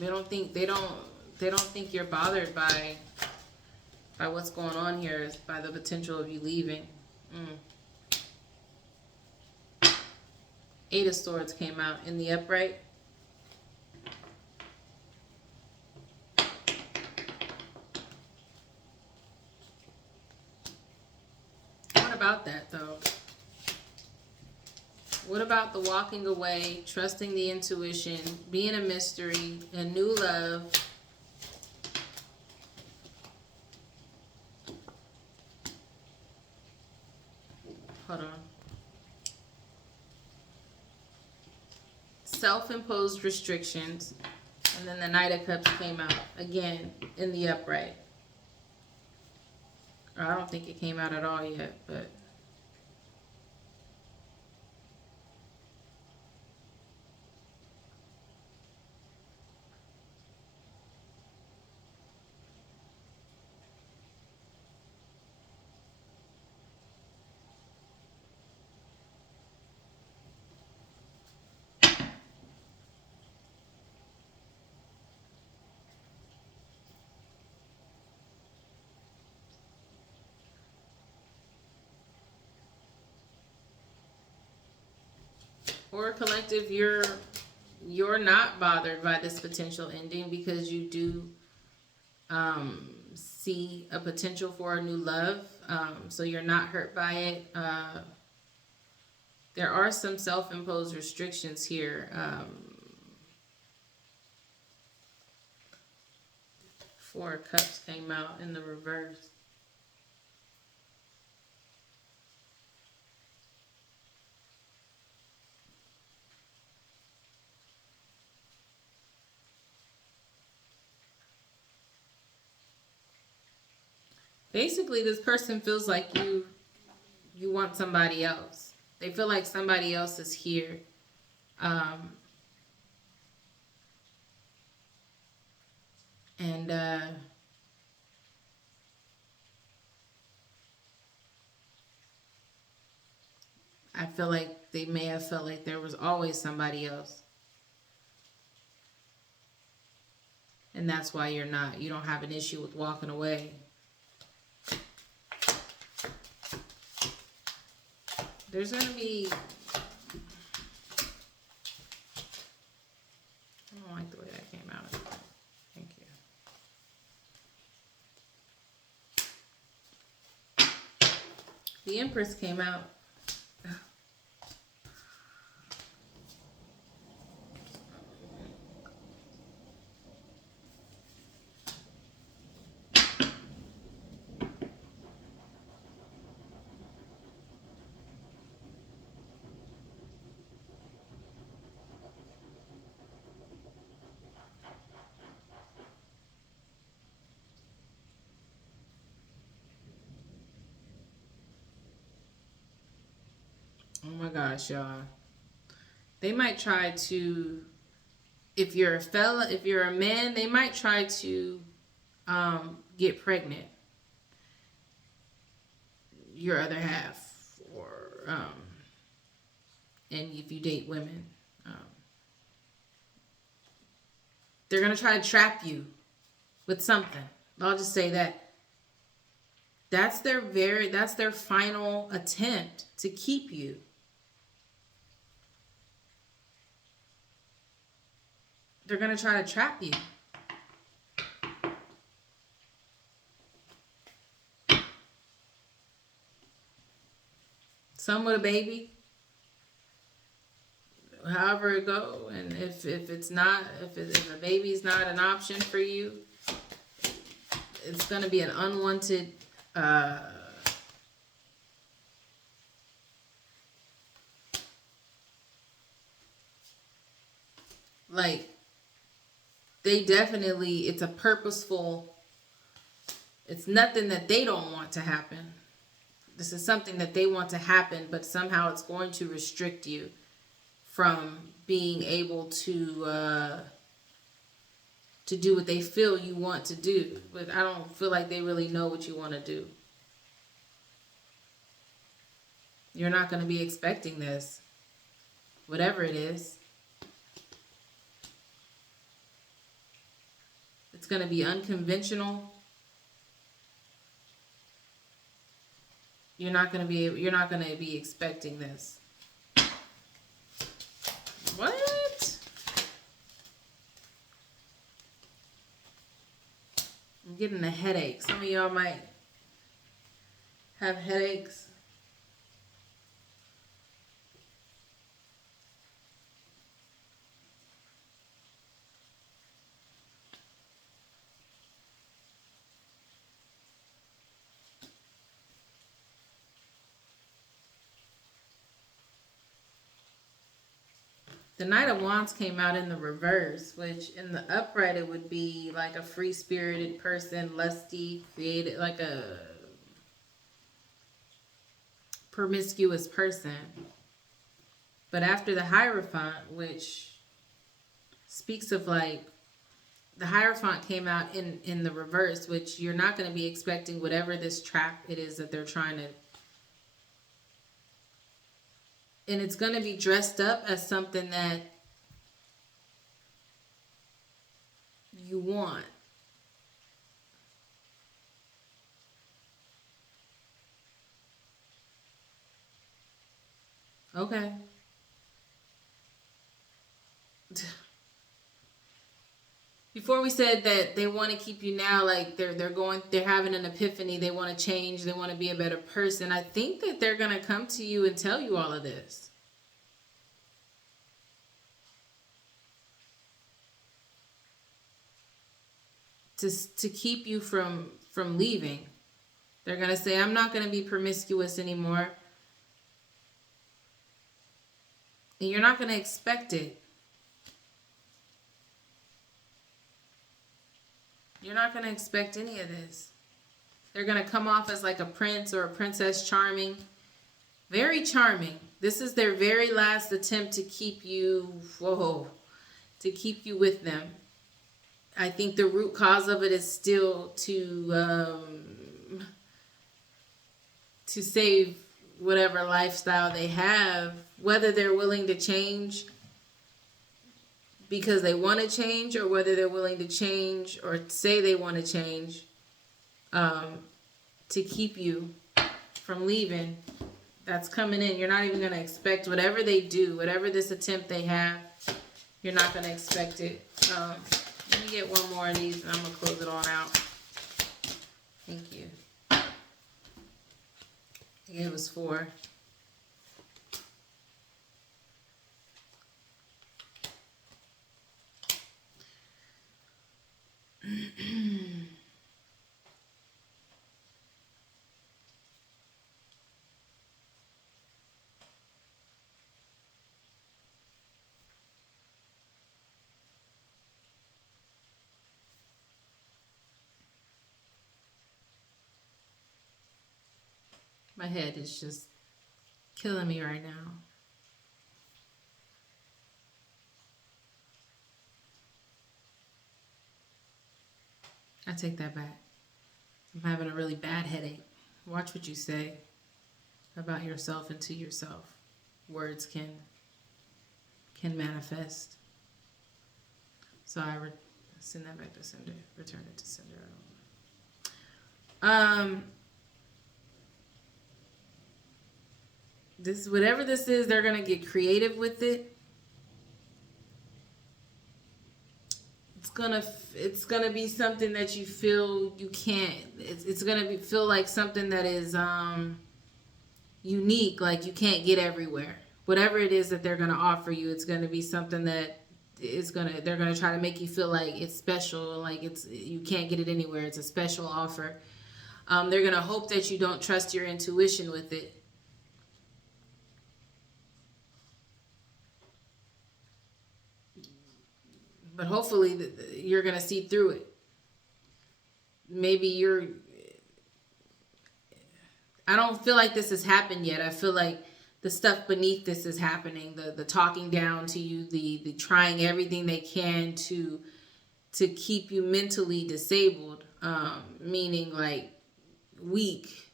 They don't think you're bothered by what's going on here, by the potential of you leaving. Eight of Swords came out in the upright. What about that, though? What about the walking away, trusting the intuition, being a mystery, a new love? Hold on. Self-imposed restrictions. And then the Knight of Cups came out again in the upright. Or I don't think it came out at all yet, but... Or collective, you're not bothered by this potential ending because you do see a potential for a new love. So you're not hurt by it. There are some self-imposed restrictions here. Four of Cups came out in the reverse. Basically, this person feels like you want somebody else. They feel like somebody else is here. And I feel like they may have felt like there was always somebody else. And that's why you don't have an issue with walking away. There's going to be... I don't like the way that came out. Thank you. The Empress came out. Oh my gosh, y'all. They might try to, if you're a man, they might try to get pregnant. Your other half, or and if you date women, they're gonna try to trap you with something. I'll just say that. That's their final attempt to keep you. They're gonna try to trap you. Some with a baby, however it go, and if a baby's not an option for you, it's gonna be an unwanted. Like, they definitely, it's a purposeful, it's nothing that they don't want to happen. This is something that they want to happen, but somehow it's going to restrict you from being able to do what they feel you want to do. But I don't feel like they really know what you want to do. You're not going to be expecting this, whatever it is. It's going to be unconventional. You're not going to be expecting this. What? I'm getting a headache. Some of y'all might have headaches. The Knight of Wands came out in the reverse, which in the upright it would be like a free-spirited person, lusty, creative, like a promiscuous person. But after the Hierophant, which speaks of like, the Hierophant came out in the reverse, which you're not going to be expecting whatever this trap it is that they're trying to. And it's going to be dressed up as something that you want. Okay. Before we said that they want to keep you now, like they're having an epiphany, they want to change, they want to be a better person. I think that they're going to come to you and tell you all of this. To keep you from leaving. They're going to say, I'm not going to be promiscuous anymore. And you're not going to expect it. You're not going to expect any of this. They're going to come off as like a prince or a princess, charming. Very charming. This is their very last attempt to keep you, to keep you with them. I think the root cause of it is still to save whatever lifestyle they have, whether they're willing to change because they want to change, or whether they're willing to change or say they want to change to keep you from leaving. That's coming in. You're not even going to expect whatever they do, whatever this attempt they have, you're not going to expect it. Let me get one more of these and I'm going to close it on out. Thank you. It was 4. My head is just killing me right now. I take that back. I'm having a really bad headache. Watch what you say about yourself and to yourself. Words can manifest. So I send that back to sender. Return it to sender. This, whatever this is, they're gonna get creative with it. It's gonna be something that you feel you can't. It's gonna feel like something that is unique, like you can't get everywhere. Whatever it is that they're gonna offer you, it's gonna be something that they're gonna try to make you feel like it's special, like you can't get it anywhere. It's a special offer. They're gonna hope that you don't trust your intuition with it. But hopefully you're going to see through it. Maybe I don't feel like this has happened yet. I feel like the stuff beneath this is happening. The talking down to you, the trying everything they can to keep you mentally disabled, meaning like weak,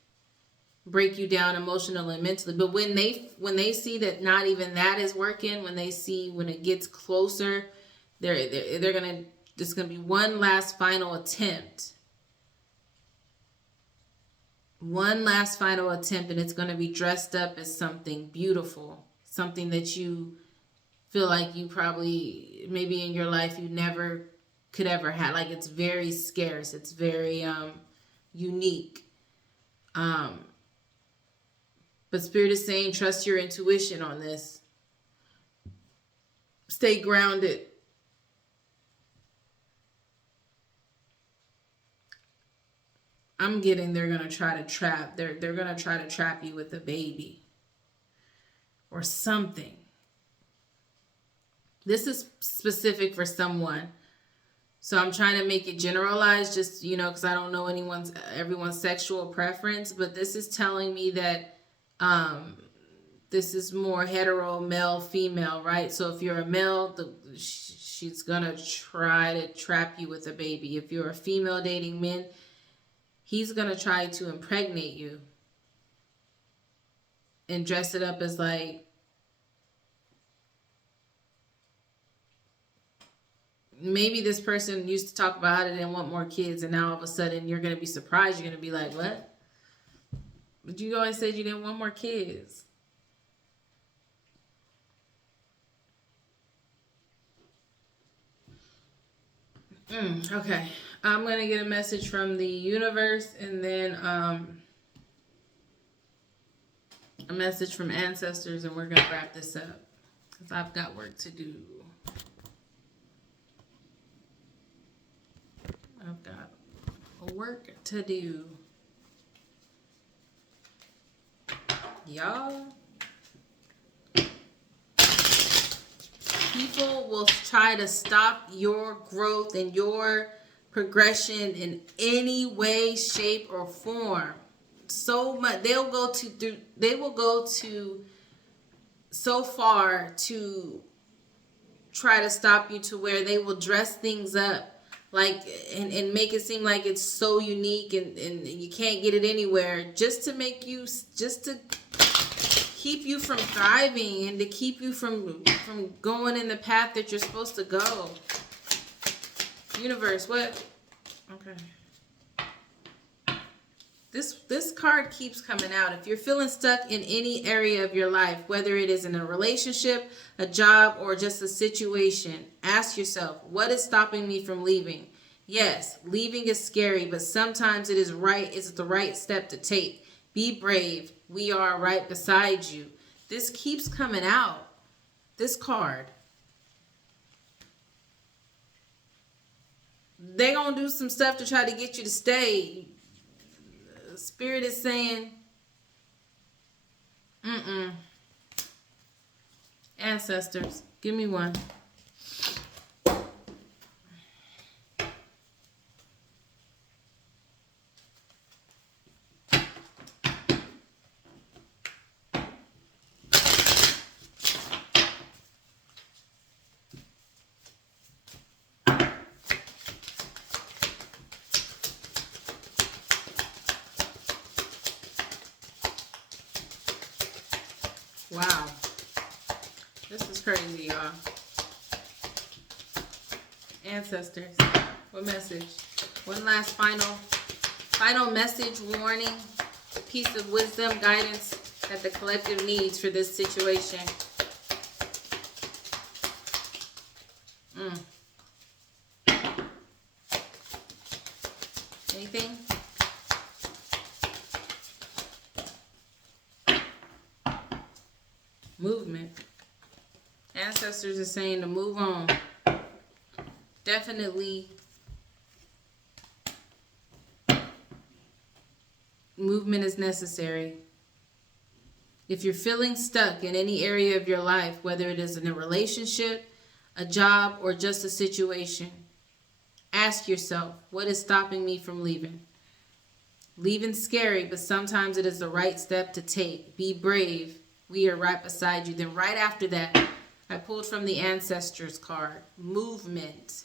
break you down emotionally and mentally. But when they see that not even that is working, when it gets closer, they're gonna, there's gonna be one last final attempt. One last final attempt, and it's gonna be dressed up as something beautiful, something that you feel like you probably, maybe in your life you never could ever have. Like it's very scarce, it's very unique. But Spirit is saying, trust your intuition on this. Stay grounded. I'm getting they're gonna try to trap. They're gonna try to trap you with a baby or something. This is specific for someone, so I'm trying to make it generalized, just because I don't know everyone's sexual preference. But this is telling me that this is more hetero, male, female, right? So if you're a male, she's gonna try to trap you with a baby. If you're a female dating men, he's going to try to impregnate you and dress it up as like, maybe this person used to talk about how they didn't want more kids, and now all of a sudden you're going to be surprised. You're going to be like, what? But you always said you didn't want more kids. Okay. I'm going to get a message from the universe, and then a message from ancestors, and we're going to wrap this up because I've got work to do. I've got work to do. Y'all, people will try to stop your growth and your progression in any way, shape, or form. So much they will go to so far to try to stop you, to where they will dress things up like and make it seem like it's so unique and you can't get it anywhere, just to keep you from thriving and to keep you from going in the path that you're supposed to go. Universe, what? Okay. This card keeps coming out. If you're feeling stuck in any area of your life, whether it is in a relationship, a job, or just a situation, ask yourself, what is stopping me from leaving? Yes, leaving is scary, but sometimes it's the right step to take. Be brave. We are right beside you. This keeps coming out. This card. They're going to do some stuff to try to get you to stay. Spirit is saying, ancestors, give me one. Wow. This is crazy, y'all. Ancestors, what message? One last final message, warning, piece of wisdom, guidance that the collective needs for this situation. Anything? Movement. Ancestors are saying to move on. Definitely movement is necessary. If you're feeling stuck in any area of your life, whether it is in a relationship, a job, or just a situation, ask yourself, what is stopping me from leaving? Leaving's scary, but sometimes it is the right step to take. Be brave. We are right beside you. Then right after that, I pulled from the Ancestors card. Movement.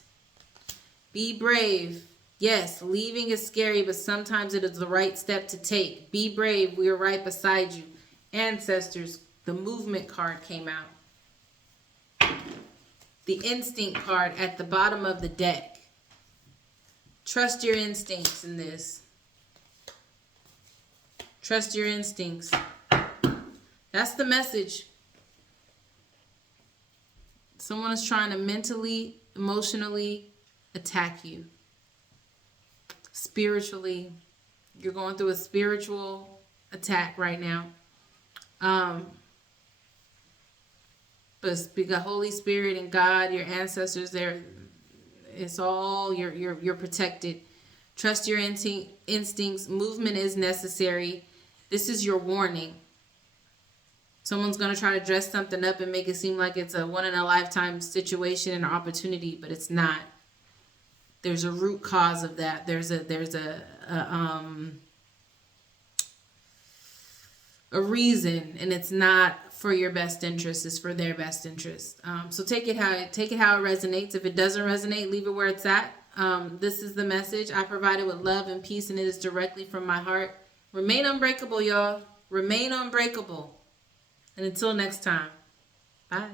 Be brave. Yes, leaving is scary, but sometimes it is the right step to take. Be brave. We are right beside you. Ancestors, the movement card came out. The instinct card at the bottom of the deck. Trust your instincts in this. Trust your instincts. That's the message. Someone is trying to mentally, emotionally attack you. Spiritually, you're going through a spiritual attack right now. But the Holy Spirit and God, your ancestors, it's all you're protected. Trust your instincts. Movement is necessary. This is your warning. Someone's going to try to dress something up and make it seem like it's a one-in-a-lifetime situation and opportunity, but it's not. There's a root cause of that. There's a reason, and it's not for your best interest. It's for their best interest. So take it how it resonates. If it doesn't resonate, leave it where it's at. This is the message I provided with love and peace, and it is directly from my heart. Remain unbreakable, y'all. Remain unbreakable. And until next time, bye.